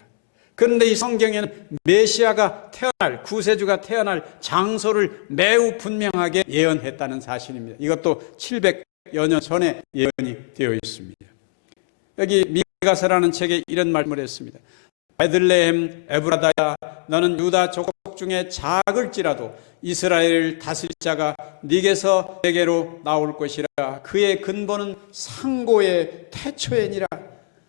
그런데 이 성경에는 메시아가 태어날, 구세주가 태어날 장소를 매우 분명하게 예언했다는 사실입니다. 이것도 700여 년 전에 예언이 되어 있습니다. 여기 미가서라는 책에 이런 말씀을 했습니다. 베들레헴 에브라다야 너는 유다 족속 중에 작을지라도 이스라엘을 다스릴 자가 네게서 내게로 나올 것이라. 그의 근본은 상고의 태초에니라.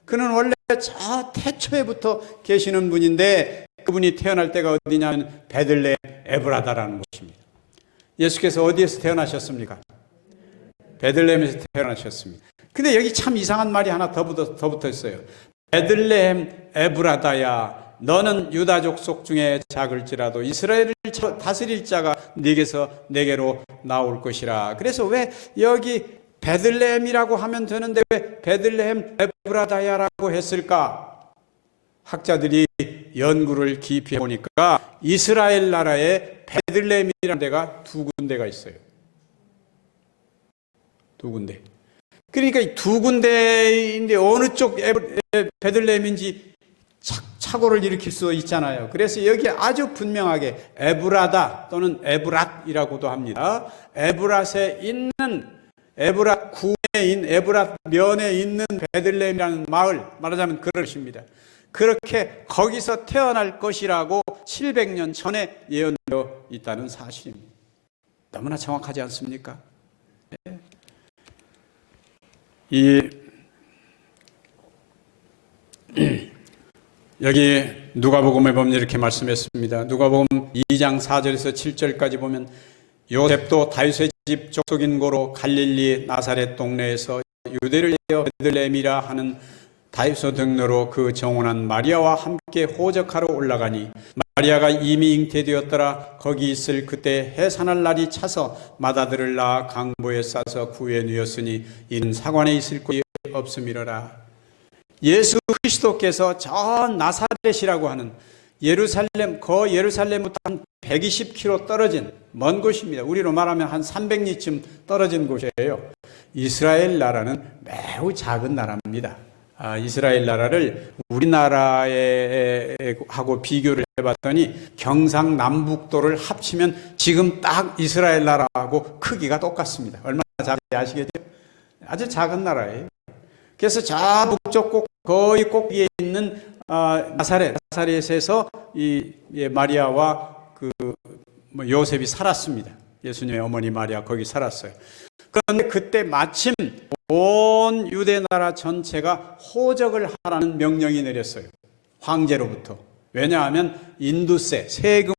그는 원래 저 태초에부터 계시는 분인데 그분이 태어날 때가 어디냐면 베들레헴 에브라다라는 곳입니다. 예수께서 어디에서 태어나셨습니까? 베들레헴에서 태어나셨습니다. 근데 여기 참 이상한 말이 하나 더 붙어 있어요. 베들레헴 에브라다야 너는 유다 족속 중에 작을지라도 이스라엘을 다스릴 자가 네게서 내게로 나올 것이라. 그래서 왜 여기 베들레헴이라고 하면 되는데 왜 베들레헴 에브라다야라고 했을까? 학자들이 연구를 깊이 해보니까 이스라엘 나라에 베들레헴이라는 데가 두 군데가 있어요. 두 군데. 그러니까 이 두 군데인데 어느 쪽 베들레헴인지 착오를 일으킬 수 있잖아요. 그래서 여기 아주 분명하게 에브라다 또는 에브랏이라고도 합니다. 에브랏에 있는 에브랏 구에 있는 에브랏 면에 있는 베들레헴이라는 마을, 말하자면 그것입니다. 그렇게 거기서 태어날 것이라고 700년 전에 예언되어 있다는 사실입니다. 너무나 정확하지 않습니까? 네. 여기 누가복음에 보면 이렇게 말씀했습니다. 누가복음 2장 4절에서 7절까지 보면 요셉도 다윗의 집 족속인 고로 갈릴리 나사렛 동네에서 유대를 내어 베들레헴이라 하는 다윗의 등로로 그 정혼한 마리아와 함께 호적하러 올라가니 마리아가 이미 잉태되었더라. 거기 있을 그때 해산할 날이 차서 맏아들을 낳아 강보에 싸서 구에 누였으니 이는 사관에 있을 곳이 없음이로라. 예수 그리스도께서 저 나사렛이라고 하는 예루살렘, 그 예루살렘부터 한 120km 떨어진 먼 곳입니다. 우리로 말하면 한 300리쯤 떨어진 곳이에요. 이스라엘 나라는 매우 작은 나라입니다. 이스라엘 나라를 우리나라하고 비교를 해봤더니 경상남북도를 합치면 지금 딱 이스라엘 나라하고 크기가 똑같습니다. 얼마나 작은지 아시겠죠? 아주 작은 나라예요. 그래서 저 북쪽 꼭 거의 꼭위에 있는 나사렛에서 이 마리아와 요셉이 살았습니다. 예수님의 어머니 마리아 거기 살았어요. 그런데 그때 마침 온 유대 나라 전체가 호적을 하라는 명령이 내렸어요. 황제로부터. 왜냐하면 인두세, 세금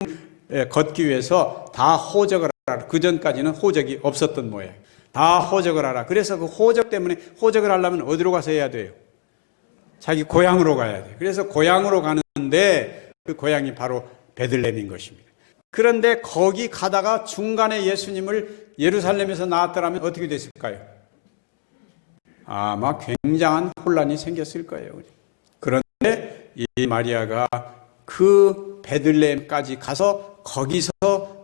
걷기 위해서 다 호적을 하라. 그 전까지는 호적이 없었던 모양이에요. 다 호적을 하라. 그래서 그 호적 때문에 호적을 하려면 어디로 가서 해야 돼요? 자기 고향으로 가야 돼요. 그래서 고향으로 가는데 그 고향이 바로 베들레헴인 것입니다. 그런데 거기 가다가 중간에 예수님을 예루살렘에서 낳았더라면 어떻게 됐을까요? 아마 굉장한 혼란이 생겼을 거예요. 그런데 이 마리아가 그 베들레헴까지 가서 거기서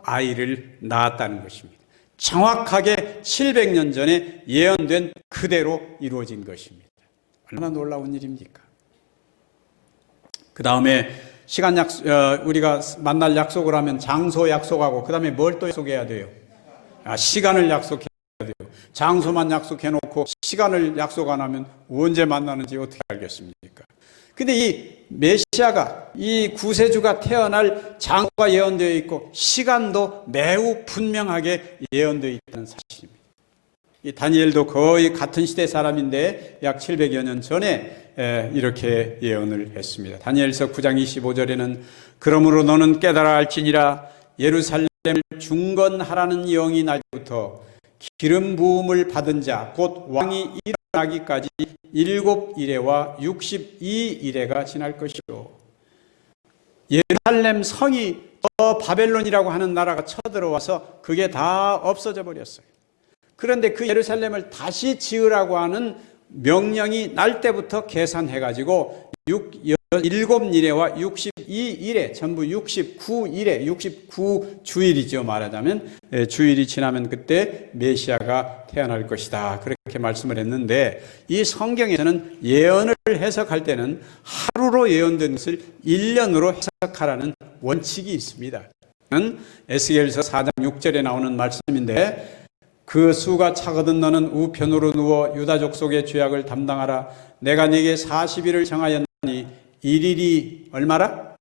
아이를 낳았다는 것입니다. 정확하게 700년 전에 예언된 그대로 이루어진 것입니다. 얼마나 놀라운 일입니까? 그 다음에 우리가 만날 약속을 하면 장소 약속하고 그 다음에 뭘 또 약속해야 돼요? 시간을 약속해야 돼요. 장소만 약속해놓고 시간을 약속 안 하면 언제 만나는지 어떻게 알겠습니까? 근데 이 메시아가, 이 구세주가 태어날 장소가 예언되어 있고 시간도 매우 분명하게 예언되어 있다는 사실입니다. 이 다니엘도 거의 같은 시대 사람인데 약 700여 년 전에 이렇게 예언을 했습니다. 다니엘서 9장 25절에는 그러므로 너는 깨달아 알지니라 예루살렘을 중건하라는 영이 날부터 기름 부음을 받은 자 곧 왕이 일어나기까지 7일에와 62일에가 지날 것이요. 예루살렘 성이 저 바벨론이라고 하는 나라가 쳐들어와서 그게 다 없어져 버렸어요. 그런데 그 예루살렘을 다시 지으라고 하는 명령이 날 때부터 계산해가지고 7일에와 62일에 전부 69일에 69주일이죠. 말하자면 주일이 지나면 그때 메시아가 태어날 것이다. 그렇게 말씀을 했는데 이 성경에서는 예언을 해석할 때는 하루로 예언된 것을 1년으로 해석하라는 원칙이 있습니다. 에스겔서 4장 6절에 나오는 말씀인데 그 수가 차거든 너는 우편으로 누워 유다 족속의 죄악을 담당하라. 내가 네게 40일을 정하였나니 1일이 얼마라?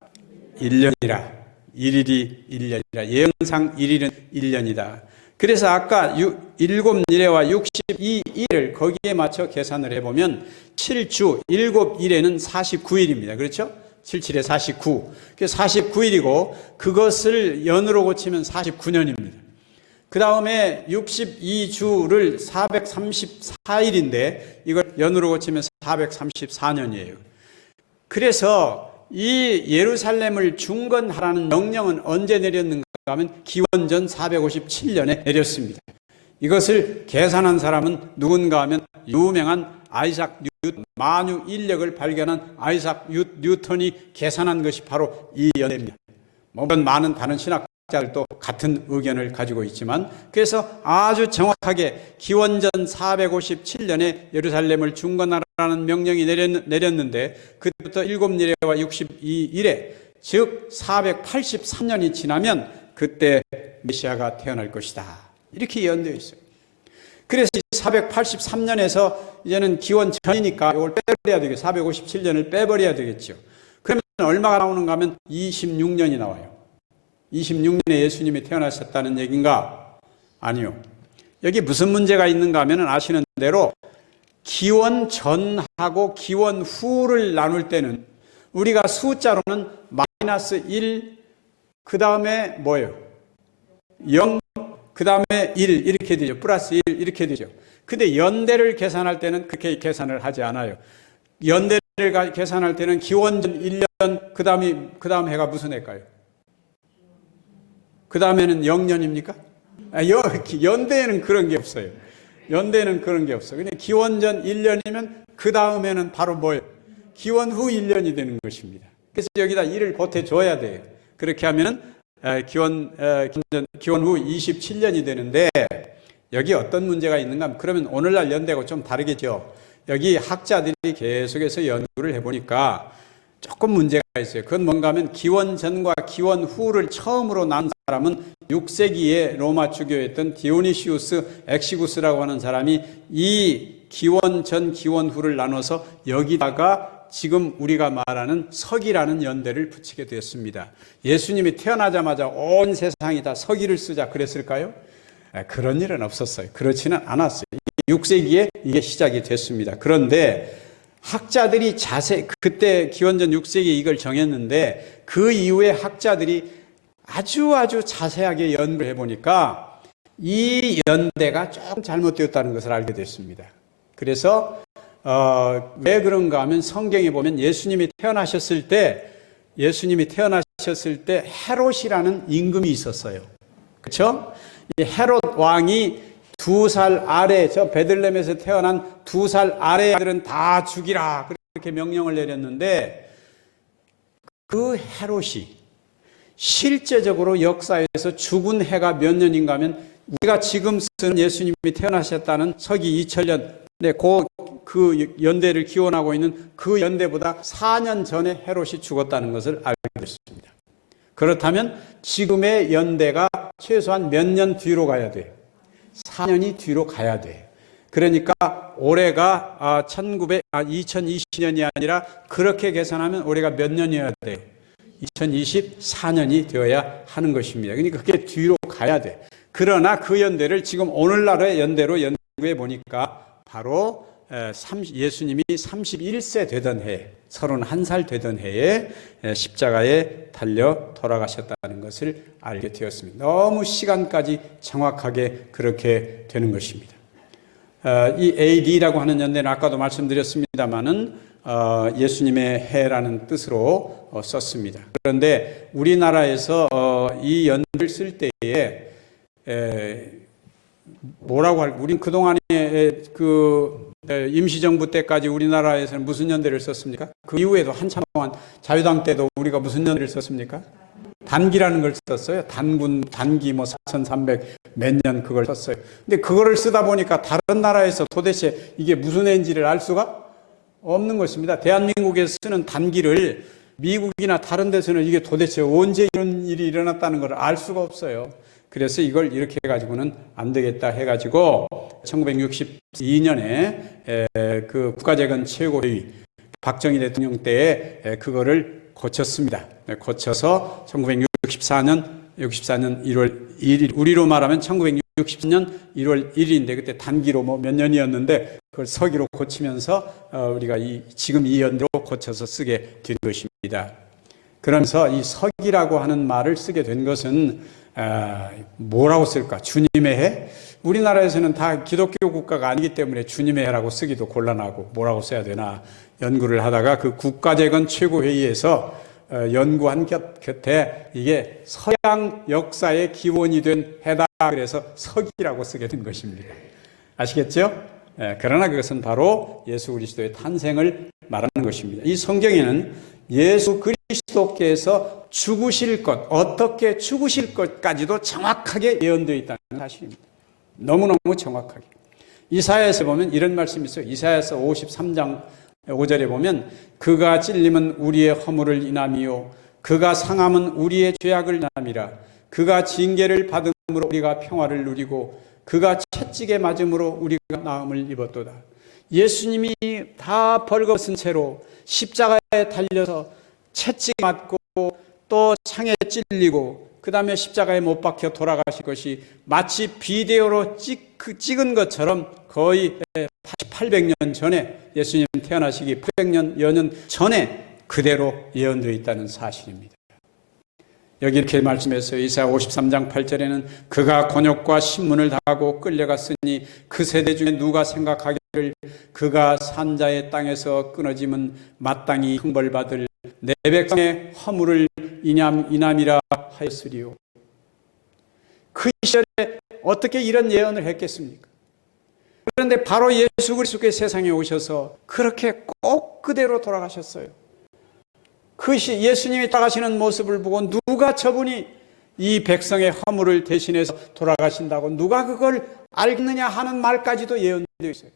1년이라. 1일이 1년이라. 예언상 1일은 1년이다. 그래서 아까 7일에와 62일을 거기에 맞춰 계산을 해보면 7주 7일에는 49일입니다. 그렇죠? 77에 49. 그래서 49일이고 그것을 연으로 고치면 49년입니다. 그 다음에 62주를 434일인데 이걸 연으로 고치면 434년이에요. 그래서 이 예루살렘을 중건하라는 명령은 언제 내렸는가 하면 기원전 457년에 내렸습니다. 이것을 계산한 사람은 누군가 하면 유명한 아이작 뉴턴, 만유 인력을 발견한 아이작 뉴턴이 계산한 것이 바로 이 연대입니다. 물론 많은 다른 신학자들도 같은 의견을 가지고 있지만 그래서 아주 정확하게 기원전 457년에 예루살렘을 중건하라는 명령이 내렸는데 그때부터 7일에와 62일에 즉 483년이 지나면 그때 메시아가 태어날 것이다. 이렇게 예언되어 있어요. 그래서 483년에서 이제는 기원 전이니까 이걸 빼버려야 되겠죠. 457년을 빼버려야 되겠죠. 그러면 얼마가 나오는가 하면 26년이 나와요. 26년에 예수님이 태어나셨다는 얘기인가? 아니요. 여기 무슨 문제가 있는가 하면 아시는 대로 기원 전하고 기원 후를 나눌 때는 우리가 숫자로는 -1, 그 다음에 뭐예요? 0, 그 다음에 1 이렇게 되죠. 플러스 1 이렇게 되죠. 근데 연대를 계산할 때는 그렇게 계산을 하지 않아요. 연대를 계산할 때는 기원전 1년 그 다음 해가 무슨 해일까요? 그 다음에는 0년입니까? 연대에는 그런 게 없어요. 연대는 그런 게 없어요. 근데 기원전 1년이면 그 다음에는 바로 뭐예요? 기원 후 1년이 되는 것입니다. 그래서 여기다 1을 보태줘야 돼요. 그렇게 하면은 기원 후 27년이 되는데 여기 어떤 문제가 있는가 하면 그러면 오늘날 연대하고 좀 다르겠죠. 여기 학자들이 계속해서 연구를 해보니까 조금 문제가 있어요. 그건 뭔가 하면 기원 전과 기원 후를 처음으로 난 사람은 6세기에 로마 주교였던 디오니시우스 엑시구스라고 하는 사람이 이 기원 전 기원 후를 나눠서 여기다가 지금 우리가 말하는 서기라는 연대를 붙이게 되었습니다. 예수님이 태어나자마자 온 세상이 다 서기를 쓰자 그랬을까요? 그런 일은 없었어요. 그렇지는 않았어요. 6세기에 이게 시작이 됐습니다. 그런데 학자들이 그때 기원전 6세기에 이걸 정했는데 그 이후에 학자들이 아주 자세하게 연구를 해보니까 이 연대가 조금 잘못되었다는 것을 알게 됐습니다. 그래서 왜 그런가 하면 성경에 보면 예수님이 태어나셨을 때 헤롯이라는 임금이 있었어요. 그렇죠? 이 헤롯 왕이 2살 아래 저 베들레헴에서 태어난 2살 아래 아들은 다 죽이라 그렇게 명령을 내렸는데 그 헤롯이 실제적으로 역사에서 죽은 해가 몇 년인가 하면 우리가 지금 쓰는 예수님이 태어나셨다는 서기 2000년 그 연대를 기원하고 있는 그 연대보다 4년 전에 헤롯이 죽었다는 것을 알게 됐습니다. 그렇다면 지금의 연대가 최소한 몇 년 뒤로 가야 돼요. 4년이 뒤로 가야 돼요. 그러니까 올해가 2020년이 아니라 그렇게 계산하면 올해가 몇 년이어야 돼요? 2024년이 되어야 하는 것입니다. 그러니까 그게 뒤로 가야 돼. 그러나 그 연대를 지금 오늘날의 연대로 연구해 보니까 바로 예수님이 31세 되던 해, 31살 되던 해에 십자가에 달려 돌아가셨다는 것을 알게 되었습니다. 너무 시간까지 정확하게 그렇게 되는 것입니다. 이 AD라고 하는 연대는 아까도 말씀드렸습니다마는 예수님의 해라는 뜻으로 썼습니다. 그런데 우리나라에서 이 연대를 쓸 때에 우린 그동안에 임시정부 때까지 우리나라에서는 무슨 연대를 썼습니까? 그 이후에도 한참 동안 자유당 때도 우리가 무슨 연대를 썼습니까? 단기라는 걸 썼어요. 단기 4,300 몇 년 그걸 썼어요. 근데 그거를 쓰다 보니까 다른 나라에서 도대체 이게 무슨 해인지를 알 수가 없는 것입니다. 대한민국에서 쓰는 단기를 미국이나 다른 데서는 이게 도대체 언제 이런 일이 일어났다는 걸 알 수가 없어요. 그래서 이걸 이렇게 해가지고는 안 되겠다 해가지고 1962년에 그 국가재건 최고회의 박정희 대통령 때에 그거를 고쳤습니다. 고쳐서 1964년 1월 1일, 우리로 말하면 1964년 1월 1일인데 그때 단기로 뭐 몇 년이었는데 그걸 서기로 고치면서 우리가 지금 이 연도로 고쳐서 쓰게 된 것입니다. 그러면서 이 서기라고 하는 말을 쓰게 된 것은 뭐라고 쓸까? 주님의 해? 우리나라에서는 다 기독교 국가가 아니기 때문에 주님의 해라고 쓰기도 곤란하고 뭐라고 써야 되나 연구를 하다가 그 국가재건 최고회의에서 연구한 곁에 이게 서양 역사의 기원이 된 해다 그래서 서기라고 쓰게 된 것입니다. 아시겠죠? 그러나 그것은 바로 예수 그리스도의 탄생을 말하는 것입니다. 이 성경에는 예수 그리스도께서 죽으실 것, 어떻게 죽으실 것까지도 정확하게 예언되어 있다는 사실입니다. 너무너무 정확하게. 이사야에서 보면 이런 말씀이 있어요. 이사야서 53장 5절에 보면 그가 찔림은 우리의 허물을 인함이요 그가 상함은 우리의 죄악을 인함이라. 그가 징계를 받음으로 우리가 평화를 누리고 그가 채찍에 맞음으로 우리가 나음을 입었도다. 예수님이 다 벌거벗은 채로 십자가에 달려서 채찍 맞고 또 창에 찔리고 그 다음에 십자가에 못 박혀 돌아가신 것이 마치 비디오로 찍은 것처럼 거의 800년 전에 예수님 태어나시기 800여 년 전에 그대로 예언되어 있다는 사실입니다. 여기 이렇게 말씀해서 이사야 53장 8절에는 그가 곤욕과 신문을 당하고 끌려갔으니 그 세대 중에 누가 생각하기를 그가 산자의 땅에서 끊어짐은 마땅히 형벌받을 내 백성의 허물을 인함이라 하였으리요. 그 시절에 어떻게 이런 예언을 했겠습니까? 그런데 바로 예수 그리스도께서 세상에 오셔서 그렇게 꼭 그대로 돌아가셨어요. 그 예수님이 돌아가시는 모습을 보고 누가 저분이 이 백성의 허물을 대신해서 돌아가신다고 누가 그걸 알겠느냐 하는 말까지도 예언되어 있어요.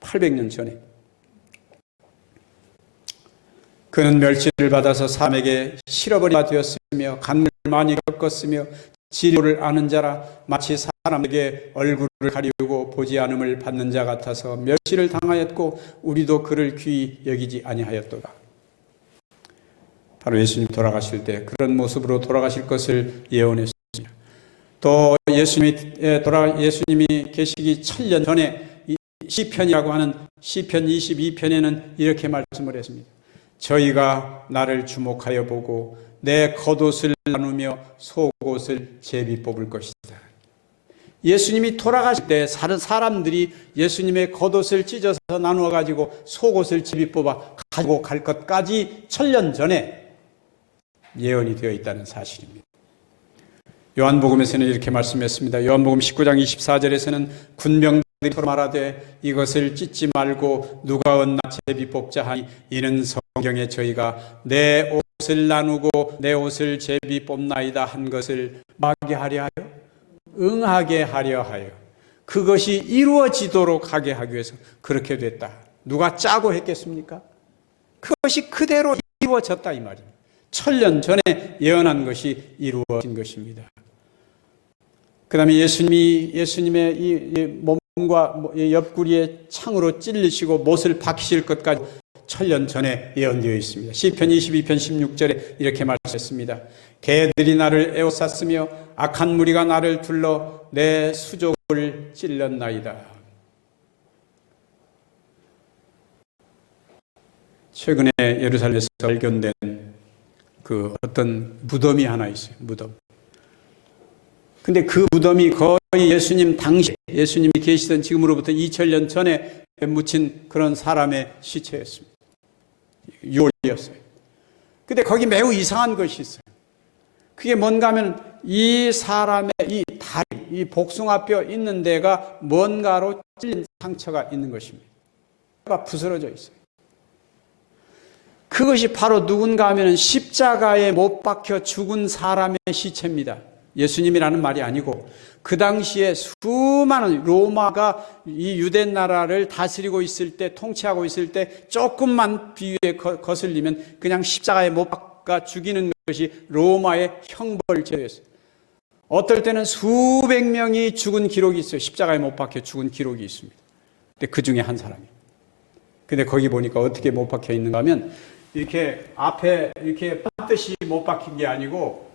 800년 전에. 그는 멸시를 받아서 사람에게 실어버리가 되었으며 간을 많이 겪었으며 진료를 아는 자라 마치 사람에게 얼굴을 가리우고 보지 않음을 받는 자 같아서 멸시를 당하였고 우리도 그를 귀히 여기지 아니하였도다. 바로 예수님 돌아가실 때 그런 모습으로 돌아가실 것을 예언했습니다. 또 예수님이 계시기 1000년 전에 시편이라고 하는 시편 22편에는 이렇게 말씀을 했습니다. 저희가 나를 주목하여 보고 내 겉옷을 나누며 속옷을 제비 뽑을 것이다. 예수님이 돌아가실 때 사람들이 예수님의 겉옷을 찢어서 나누어 가지고 속옷을 제비 뽑아 가지고 갈 것까지 1000년 전에 예언이 되어 있다는 사실입니다. 요한복음에서는 이렇게 말씀했습니다. 요한복음 19장 24절에서는 군병들이 서로 말하되 이것을 찢지 말고 누가 얻나 제비 뽑자 하니 이는 성경에 저희가 내 옷을 나누고 내 옷을 제비 뽑나이다 한 것을 막게 하려 하여 응하게 하려 하여 그것이 이루어지도록 하게 하기 위해서 그렇게 됐다. 누가 짜고 했겠습니까? 그것이 그대로 이루어졌다 이 말입니다. 1000년 전에 예언한 것이 이루어진 것입니다. 그 다음에 예수님의 이 몸과 옆구리에 창으로 찔리시고 못을 박히실 것까지 1000년 전에 예언되어 있습니다. 시편 22편 16절에 이렇게 말했습니다. 개들이 나를 에워쌌으며 악한 무리가 나를 둘러 내 수족을 찔렀나이다. 최근에 예루살렘에서 발견된 그 어떤 무덤이 하나 있어요. 무덤. 근데 그 무덤이 거의 예수님 당시 예수님이 계시던 지금으로부터 2000년 전에 묻힌 그런 사람의 시체였습니다. 6월이었어요. 근데 거기 매우 이상한 것이 있어요. 그게 뭔가 하면 이 사람의 이 다리, 이 복숭아뼈 있는 데가 뭔가로 찔린 상처가 있는 것입니다. 뼈가 부스러져 있어요. 그것이 바로 누군가 하면 십자가에 못 박혀 죽은 사람의 시체입니다. 예수님이라는 말이 아니고 그 당시에 수많은 로마가 이 유대 나라를 다스리고 있을 때 통치하고 있을 때 조금만 비위에 거슬리면 그냥 십자가에 못 박아 죽이는 것이 로마의 형벌 제도였어요. 어떨 때는 수백 명이 죽은 기록이 있어요. 십자가에 못 박혀 죽은 기록이 있습니다. 근데 그 중에 한 사람이 근데 거기 보니까 어떻게 못 박혀 있는가 하면 이렇게 앞에 이렇게 반드시 못 박힌 게 아니고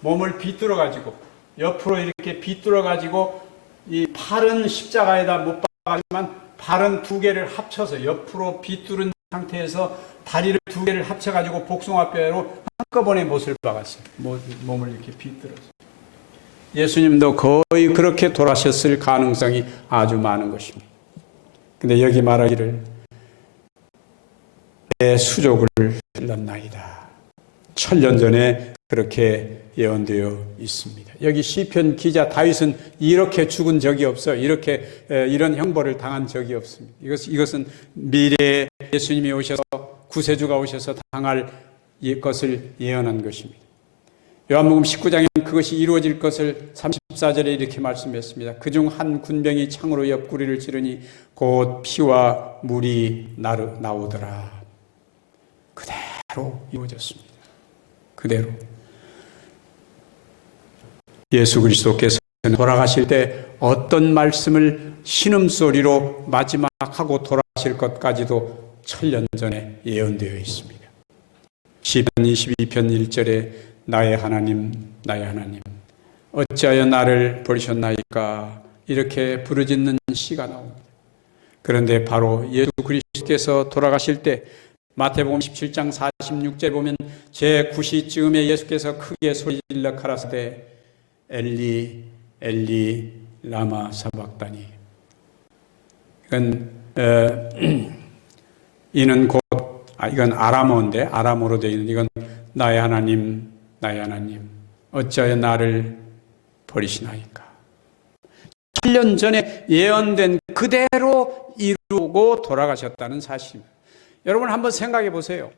몸을 비뚤어 가지고 옆으로 이렇게 비뚤어 가지고 이 팔은 십자가에다 못 박지만 팔은 두 개를 합쳐서 옆으로 비뚤은 상태에서 다리를 두 개를 합쳐 가지고 복숭아뼈로 한꺼번에 못을 박았어요. 몸을 이렇게 비뚤어서. 예수님도 거의 그렇게 돌아가셨을 가능성이 아주 많은 것입니다. 근데 여기 말하기를 내 수족을 일렀나이다. 1000년 전에 그렇게 예언되어 있습니다. 여기 시편 기자 다윗은 이렇게 죽은 적이 없어. 이런 형벌을 당한 적이 없습니다. 이것은 미래에 예수님이 오셔서 구세주가 오셔서 당할 것을 예언한 것입니다. 요한복음 19장에는 그것이 이루어질 것을 34절에 이렇게 말씀했습니다. 그중 한 군병이 창으로 옆구리를 찌르니 곧 피와 물이 나오더라. 그대로 이루어졌습니다. 그대로. 예수 그리스도께서는 돌아가실 때 어떤 말씀을 신음소리로 마지막하고 돌아가실 것까지도 1000년 전에 예언되어 있습니다. 시편 22편 1절에 나의 하나님, 나의 하나님, 어찌하여 나를 버리셨나이까? 이렇게 부르짖는 시가 나옵니다. 그런데 바로 예수 그리스도께서 돌아가실 때 마태복음 17장 46절 보면 제9시쯤에 예수께서 크게 소리질러 가라사대 엘리 엘리 라마 사박다니. 이건 아람어인데 아람어로 되어 있는 이건 나의 하나님 나의 하나님 어찌하여 나를 버리시나이까. 7년 전에 예언된 그대로 이루고 돌아가셨다는 사실입니다. 여러분 한번 생각해 보세요.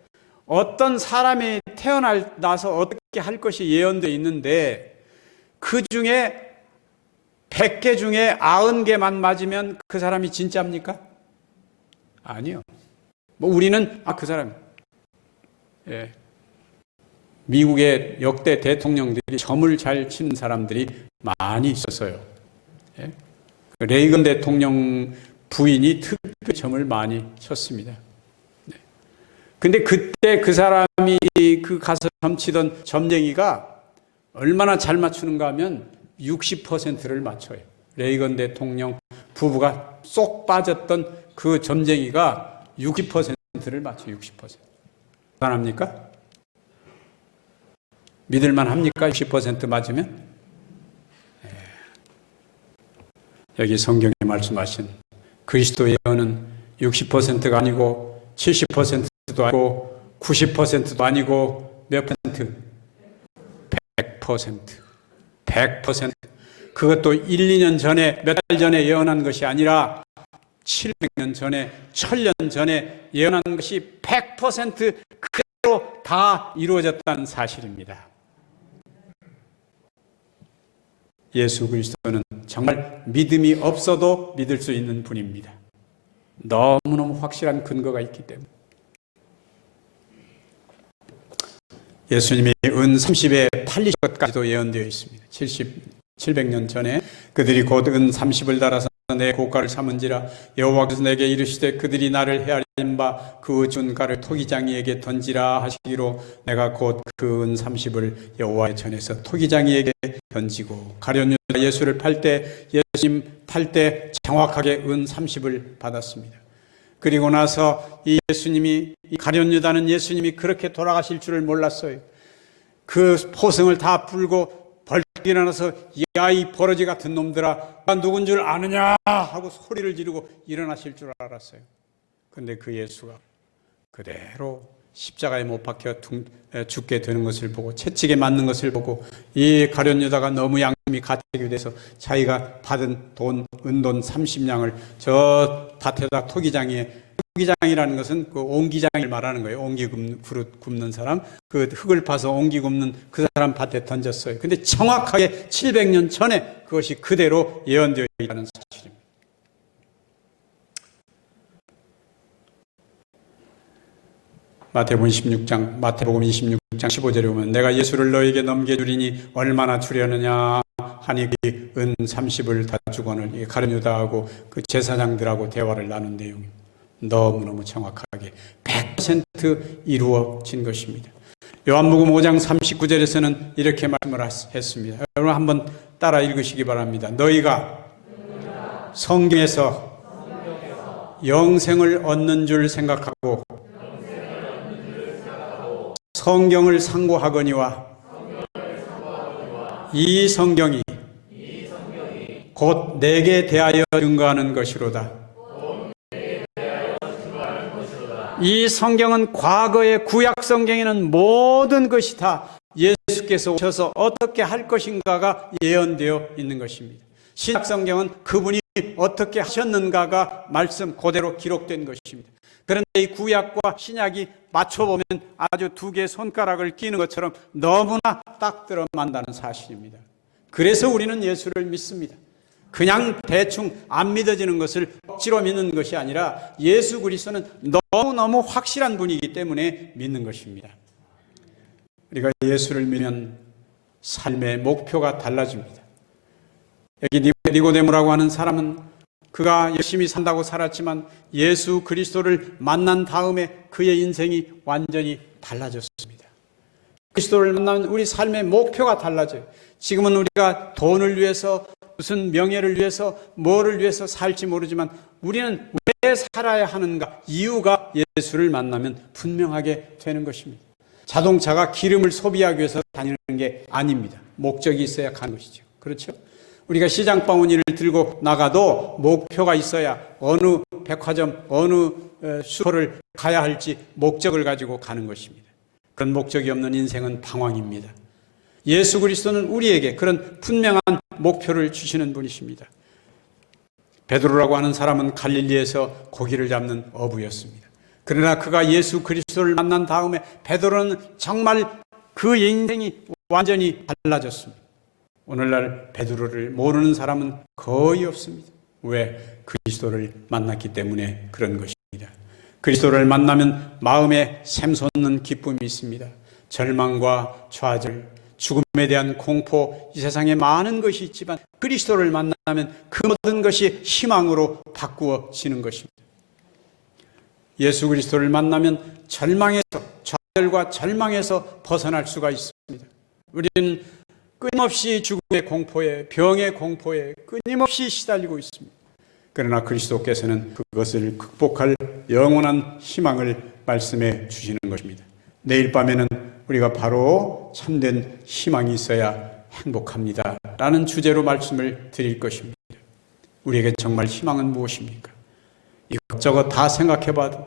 어떤 사람이 태어나서 어떻게 할 것이 예언되어 있는데 그 중에 100개 중에 90개만 맞으면 그 사람이 진짜입니까? 아니요. 우리는 그 사람. 예. 미국의 역대 대통령들이 점을 잘 치는 사람들이 많이 있었어요. 예. 레이건 대통령 부인이 특별히 점을 많이 쳤습니다. 근데 그때 그 사람이 그 가서 점치던 점쟁이가 얼마나 잘 맞추는가 하면 60%를 맞춰요. 레이건 대통령 부부가 쏙 빠졌던 그 점쟁이가 60%를 맞춰요. 60%. 대단합니까? 믿을만 합니까? 60% 맞으면? 여기 성경에 말씀하신 그리스도의 예언은 60%가 아니고 70%도 아니고 90%도 아니고 몇 퍼센트? 100%. 100%. 그것도 1, 2년 전에 몇 달 전에 예언한 것이 아니라 700년 전에 1000년 전에 예언한 것이 100% 그대로 다 이루어졌다는 사실입니다. 예수 그리스도는 정말 믿음이 없어도 믿을 수 있는 분입니다. 너무너무 확실한 근거가 있기 때문에. 예수님이 은 30에 팔리실 것까지도 예언되어 있습니다. 700년 전에 그들이 곧 은 30을 달아서 내 고가를 삼은지라 여호와께서 내게 이르시되 그들이 나를 헤아린 바 그 준가를 토기장이에게 던지라 하시기로 내가 곧 그 은 30을 여호와의 전에서 토기장이에게 던지고 가룟 유다 예수를 팔 때 예수님 팔 때 정확하게 은 30을 받았습니다. 그리고 나서 이 예수님이 이 가룟 유다는 예수님이 그렇게 돌아가실 줄을 몰랐어요. 그 포승을 다 풀고 벌떡 일어나서 야 이 버러지 같은 놈들아 나 누군 줄 아느냐 하고 소리를 지르고 일어나실 줄 알았어요. 근데 그 예수가 그대로 십자가에 못 박혀 죽게 되는 것을 보고 채찍에 맞는 것을 보고 이 가룟 유다가 너무 양심이 가택이 돼서 자기가 받은 돈 은돈 30냥을 저 밭에다 토기장이라는 것은 그 옹기장을 말하는 거예요. 옹기 그릇 굽는 사람, 그 흙을 파서 옹기 굽는 그 사람 밭에 던졌어요. 근데 정확하게 700년 전에 그것이 그대로 예언되어 있다는 사실입니다. 마태복음 26장 15절에 보면 내가 예수를 너에게 넘겨주리니 얼마나 주려느냐 하니 은 30을 다 주거늘 가룟 유다하고 그 제사장들하고 대화를 나눈 내용입니다. 너무너무 정확하게 100% 이루어진 것입니다. 요한복음 5장 39절에서는 이렇게 말씀을 했습니다. 여러분 한번 따라 읽으시기 바랍니다. 너희가 성경에서 영생을 얻는 줄 생각하고 성경을 상고하거니와 이 성경이 곧 내게 대하여 증거하는 것이로다. 이 성경은 과거의 구약 성경에는 모든 것이 다 예수께서 오셔서 어떻게 할 것인가가 예언되어 있는 것입니다. 신약 성경은 그분이 어떻게 하셨는가가 말씀 그대로 기록된 것입니다. 그런데 이 구약과 신약이 맞춰보면 아주 두 개의 손가락을 끼는 것처럼 너무나 딱 들어맞는다는 사실입니다. 그래서 우리는 예수를 믿습니다. 그냥 대충 안 믿어지는 것을 억지로 믿는 것이 아니라 예수 그리스도는 너무너무 확실한 분이기 때문에 믿는 것입니다. 우리가 예수를 믿으면 삶의 목표가 달라집니다. 여기 니고데모라고 하는 사람은 그가 열심히 산다고 살았지만 예수 그리스도를 만난 다음에 그의 인생이 완전히 달라졌습니다. 그리스도를 만나면 우리 삶의 목표가 달라져요. 지금은 우리가 돈을 위해서 무슨 명예를 위해서 뭐를 위해서 살지 모르지만 우리는 왜 살아야 하는가 이유가 예수를 만나면 분명하게 되는 것입니다. 자동차가 기름을 소비하기 위해서 다니는 게 아닙니다. 목적이 있어야 가는 것이죠. 그렇죠? 우리가 시장 바구니를 들고 나가도 목표가 있어야 어느 백화점, 어느 슈퍼를 가야 할지 목적을 가지고 가는 것입니다. 그런 목적이 없는 인생은 방황입니다. 예수 그리스도는 우리에게 그런 분명한 목표를 주시는 분이십니다. 베드로라고 하는 사람은 갈릴리에서 고기를 잡는 어부였습니다. 그러나 그가 예수 그리스도를 만난 다음에 베드로는 정말 그 인생이 완전히 달라졌습니다. 오늘날 베드로를 모르는 사람은 거의 없습니다. 왜? 그리스도를 만났기 때문에 그런 것입니다. 그리스도를 만나면 마음에 샘솟는 기쁨이 있습니다. 절망과 좌절, 죽음에 대한 공포, 이 세상에 많은 것이 있지만 그리스도를 만나면 그 모든 것이 희망으로 바꾸어지는 것입니다. 예수 그리스도를 만나면 절망에서, 좌절과 절망에서 벗어날 수가 있습니다. 우리는 끊임없이 죽음의 공포에, 병의 공포에 끊임없이 시달리고 있습니다. 그러나 그리스도께서는 그것을 극복할 영원한 희망을 말씀해 주시는 것입니다. 내일 밤에는 우리가 바로 참된 희망이 있어야 행복합니다 라는 주제로 말씀을 드릴 것입니다. 우리에게 정말 희망은 무엇입니까? 이것저것 다 생각해봐도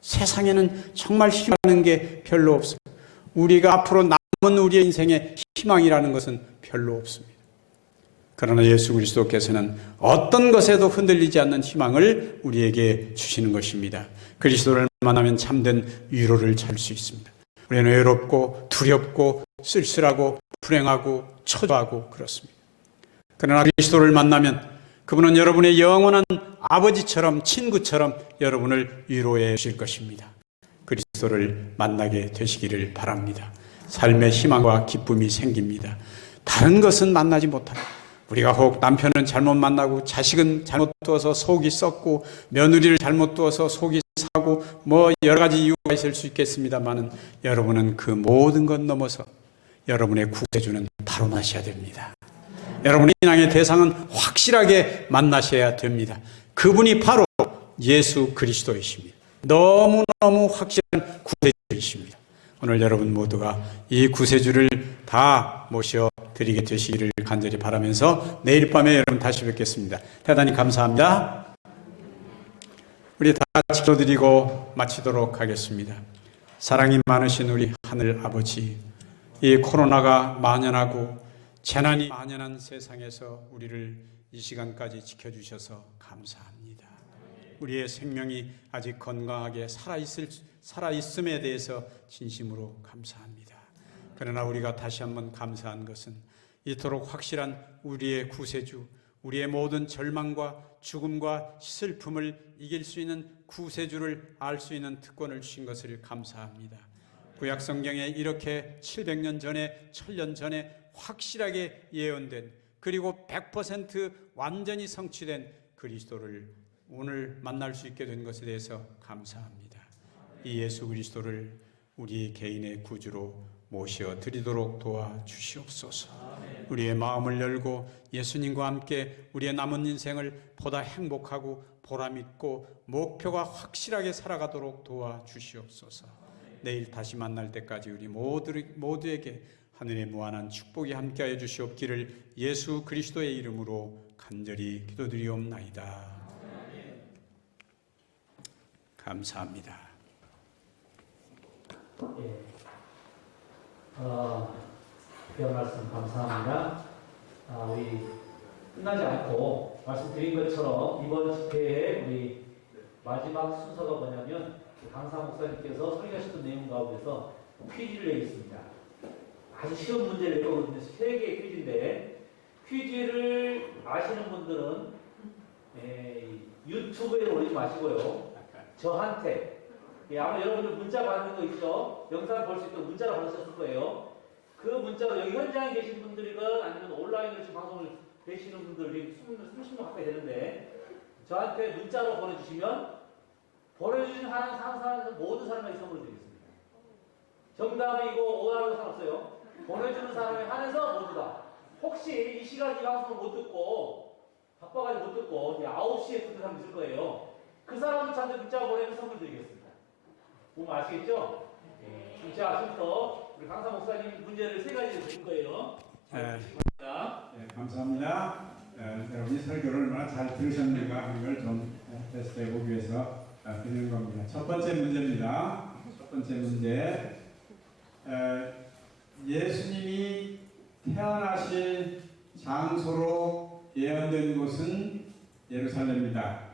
세상에는 정말 희망하는 게 별로 없습니다. 우리가 앞으로 남은 우리의 인생에 희망이라는 것은 별로 없습니다. 그러나 예수 그리스도께서는 어떤 것에도 흔들리지 않는 희망을 우리에게 주시는 것입니다. 그리스도를 만나면 참된 위로를 찾을 수 있습니다. 우리는 외롭고 두렵고 쓸쓸하고 불행하고 초조하고 그렇습니다. 그러나 그리스도를 만나면 그분은 여러분의 영원한 아버지처럼 친구처럼 여러분을 위로해 주실 것입니다. 그리스도를 만나게 되시기를 바랍니다. 삶의 희망과 기쁨이 생깁니다. 다른 것은 만나지 못합니다. 우리가 혹 남편은 잘못 만나고 자식은 잘못 두어서 속이 썩고 며느리를 잘못 두어서 속이 상하고 뭐 여러 가지 이유가 있을 수 있겠습니다만은 여러분은 그 모든 것 넘어서 여러분의 구세주는 바로 만나셔야 됩니다. 여러분의 신앙의 대상은 확실하게 만나셔야 됩니다. 그분이 바로 예수 그리스도이십니다. 너무너무 확실한 구세주이십니다. 오늘 여러분 모두가 이 구세주를 다 모셔드리게 되시기를 간절히 바라면서 내일 밤에 여러분 다시 뵙겠습니다. 대단히 감사합니다. 우리 다 같이 기도드리고 마치도록 하겠습니다. 사랑이 많으신 우리 하늘 아버지, 이 코로나가 만연하고 재난이 만연한 세상에서 우리를 이 시간까지 지켜주셔서 감사합니다. 우리의 생명이 아직 건강하게 살아있음에 대해서 진심으로 감사합니다. 그러나 우리가 다시 한번 감사한 것은 이토록 확실한 우리의 구세주, 우리의 모든 절망과 죽음과 슬픔을 이길 수 있는 구세주를 알 수 있는 특권을 주신 것을 감사합니다. 구약 성경에 이렇게 700년 전에 1000년 전에 확실하게 예언된 그리고 100% 완전히 성취된 그리스도를 오늘 만날 수 있게 된 것에 대해서 감사합니다. 이 예수 그리스도를 우리 개인의 구주로 모셔드리도록 도와주시옵소서. 우리의 마음을 열고 예수님과 함께 우리의 남은 인생을 보다 행복하고 보람있고 목표가 확실하게 살아가도록 도와주시옵소서. 내일 다시 만날 때까지 우리 모두에게 하늘의 무한한 축복이 함께하여 주시옵기를 예수 그리스도의 이름으로 간절히 기도드리옵나이다. 감사합니다. 예. 귀한 말씀 감사합니다. 우리 끝나지 않고 말씀드린 것처럼 이번 집회에 우리 마지막 순서가 뭐냐면 강사 목사님께서 설교하셨던 내용 가운데서 퀴즈를 내겠습니다. 아주 쉬운 문제를 내거든요. 3개의 퀴즈인데 퀴즈를 아시는 분들은 유튜브에 올리지 마시고요. 저한테 아마 여러분들 문자 받는 거 있죠? 영상 볼 수 있도록 문자로 받으셨을 거예요. 그 문자로 여기 현장에 계신 분들이건 아니면 온라인으로 지금 방송을 계시는 분들 30명 가까이 되는데 저한테 문자로 보내주시면 보내주신 사람에서 모든 사람에게 선물을 드리겠습니다. 정답이고 오답이고 상관없어요. 보내주는 사람에 한해서 모두 다. 혹시 이 시간 이 방송을 못 듣고 바빠가지고 못 듣고 이제 9시에 듣는 사람 있을 거예요. 그 사람은 저한테 문자 보내면 선물 드리겠습니다. 보면 아시겠죠? 네. 자, 지금부터 우리 강사 목사님 문제를 3가지를 드릴 거예요. 감사합니다. 여러분이 설교를 얼마나 잘 들으셨는가 하는 걸 좀 테스트해 보기 위해서 드리는 겁니다. 첫 번째 문제입니다. 첫 번째 문제. 예수님이 태어나실 장소로 예언된 곳은 예루살렘입니다.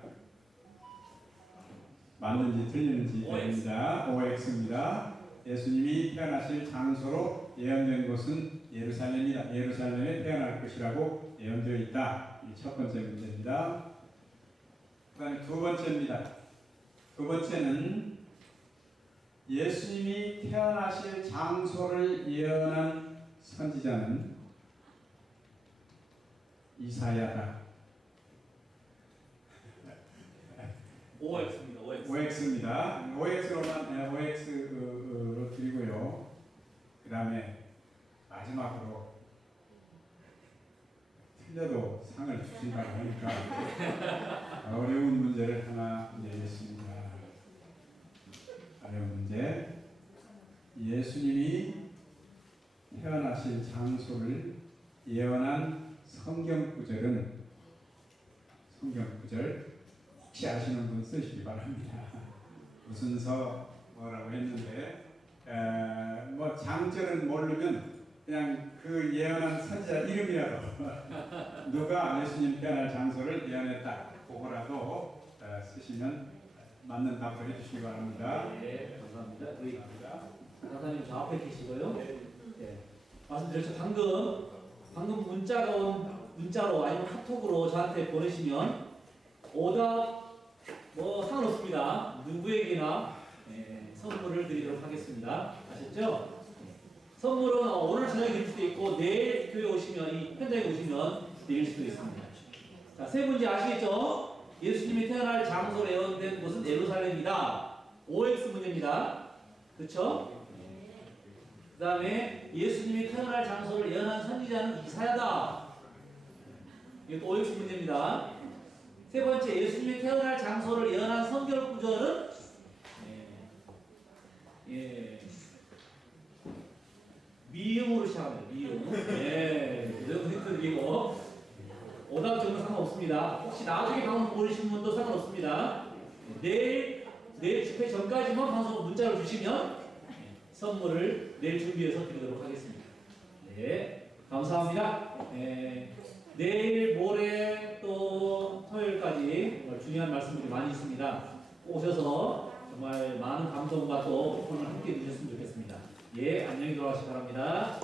맞는지 틀리는지 됩니다. OX입니다. 예수님이 태어나실 장소로 예언된 곳은 예루살렘이다. 예루살렘에 태어날 것이라고 예언되어 있다. 이 첫 번째 문제입니다. 그 다음에 두 번째입니다. 두 번째는 예수님이 태어나실 장소를 예언한 선지자는 이사야다. OX입니다. OX입니다. OX로 드리고요. 그 다음에 마지막으로 틀려도 상을 주신다고 하니까 어려운 문제를 하나 내겠습니다. 어려운 문제. 예수님이 태어나실 장소를 예언한 성경 구절은 혹시 아시는 분 쓰시기 바랍니다. 무슨 서 뭐라고 했는데 뭐 장절은 모르면 그냥 그 예언한 선지자 이름이라도 누가 예수님 태어날 장소를 예언했다 그거라도 쓰시면 맞는 답을 해주시기 바랍니다. 네, 감사합니다. 우리 강사님 저 앞에 계시고요. 네. 말씀드렸죠. 방금 문자로 아니면 카톡으로 저한테 보내시면 오답 상관없습니다. 누구에게나 선물을 드리도록 하겠습니다. 아셨죠? 선물은 오늘 저녁에 드릴 수도 있고 내일 교회 오시면 이 현장에 오시면 드릴 수도 있습니다. 자, 세 문제 아시겠죠? 예수님이 태어날 장소로 예언된 곳은 예루살렘이다. OX 문제입니다. 그렇죠? 그 다음에 예수님이 태어날 장소를 예언한 선지자는 이사야다. 이것도 OX 문제입니다. 세 번째, 예수님이 태어날 장소를 예언한 성경 구절은 미음으로 시작합니다. 미음. 그래서 힌트드리고 오답 정도 상관없습니다. 혹시 나중에 방송 보내신 분도 상관없습니다. 내일 집회 전까지만 방송 문자로 주시면 선물을 내일 준비해서 드리도록 하겠습니다. 네, 감사합니다. 내일 모레 또 토요일까지 정말 중요한 말씀들이 많이 있습니다. 오셔서 정말 많은 감동과 또 오픈을 함께 해주셨으면 좋겠습니다. 예, 안녕히 돌아가시기 바랍니다.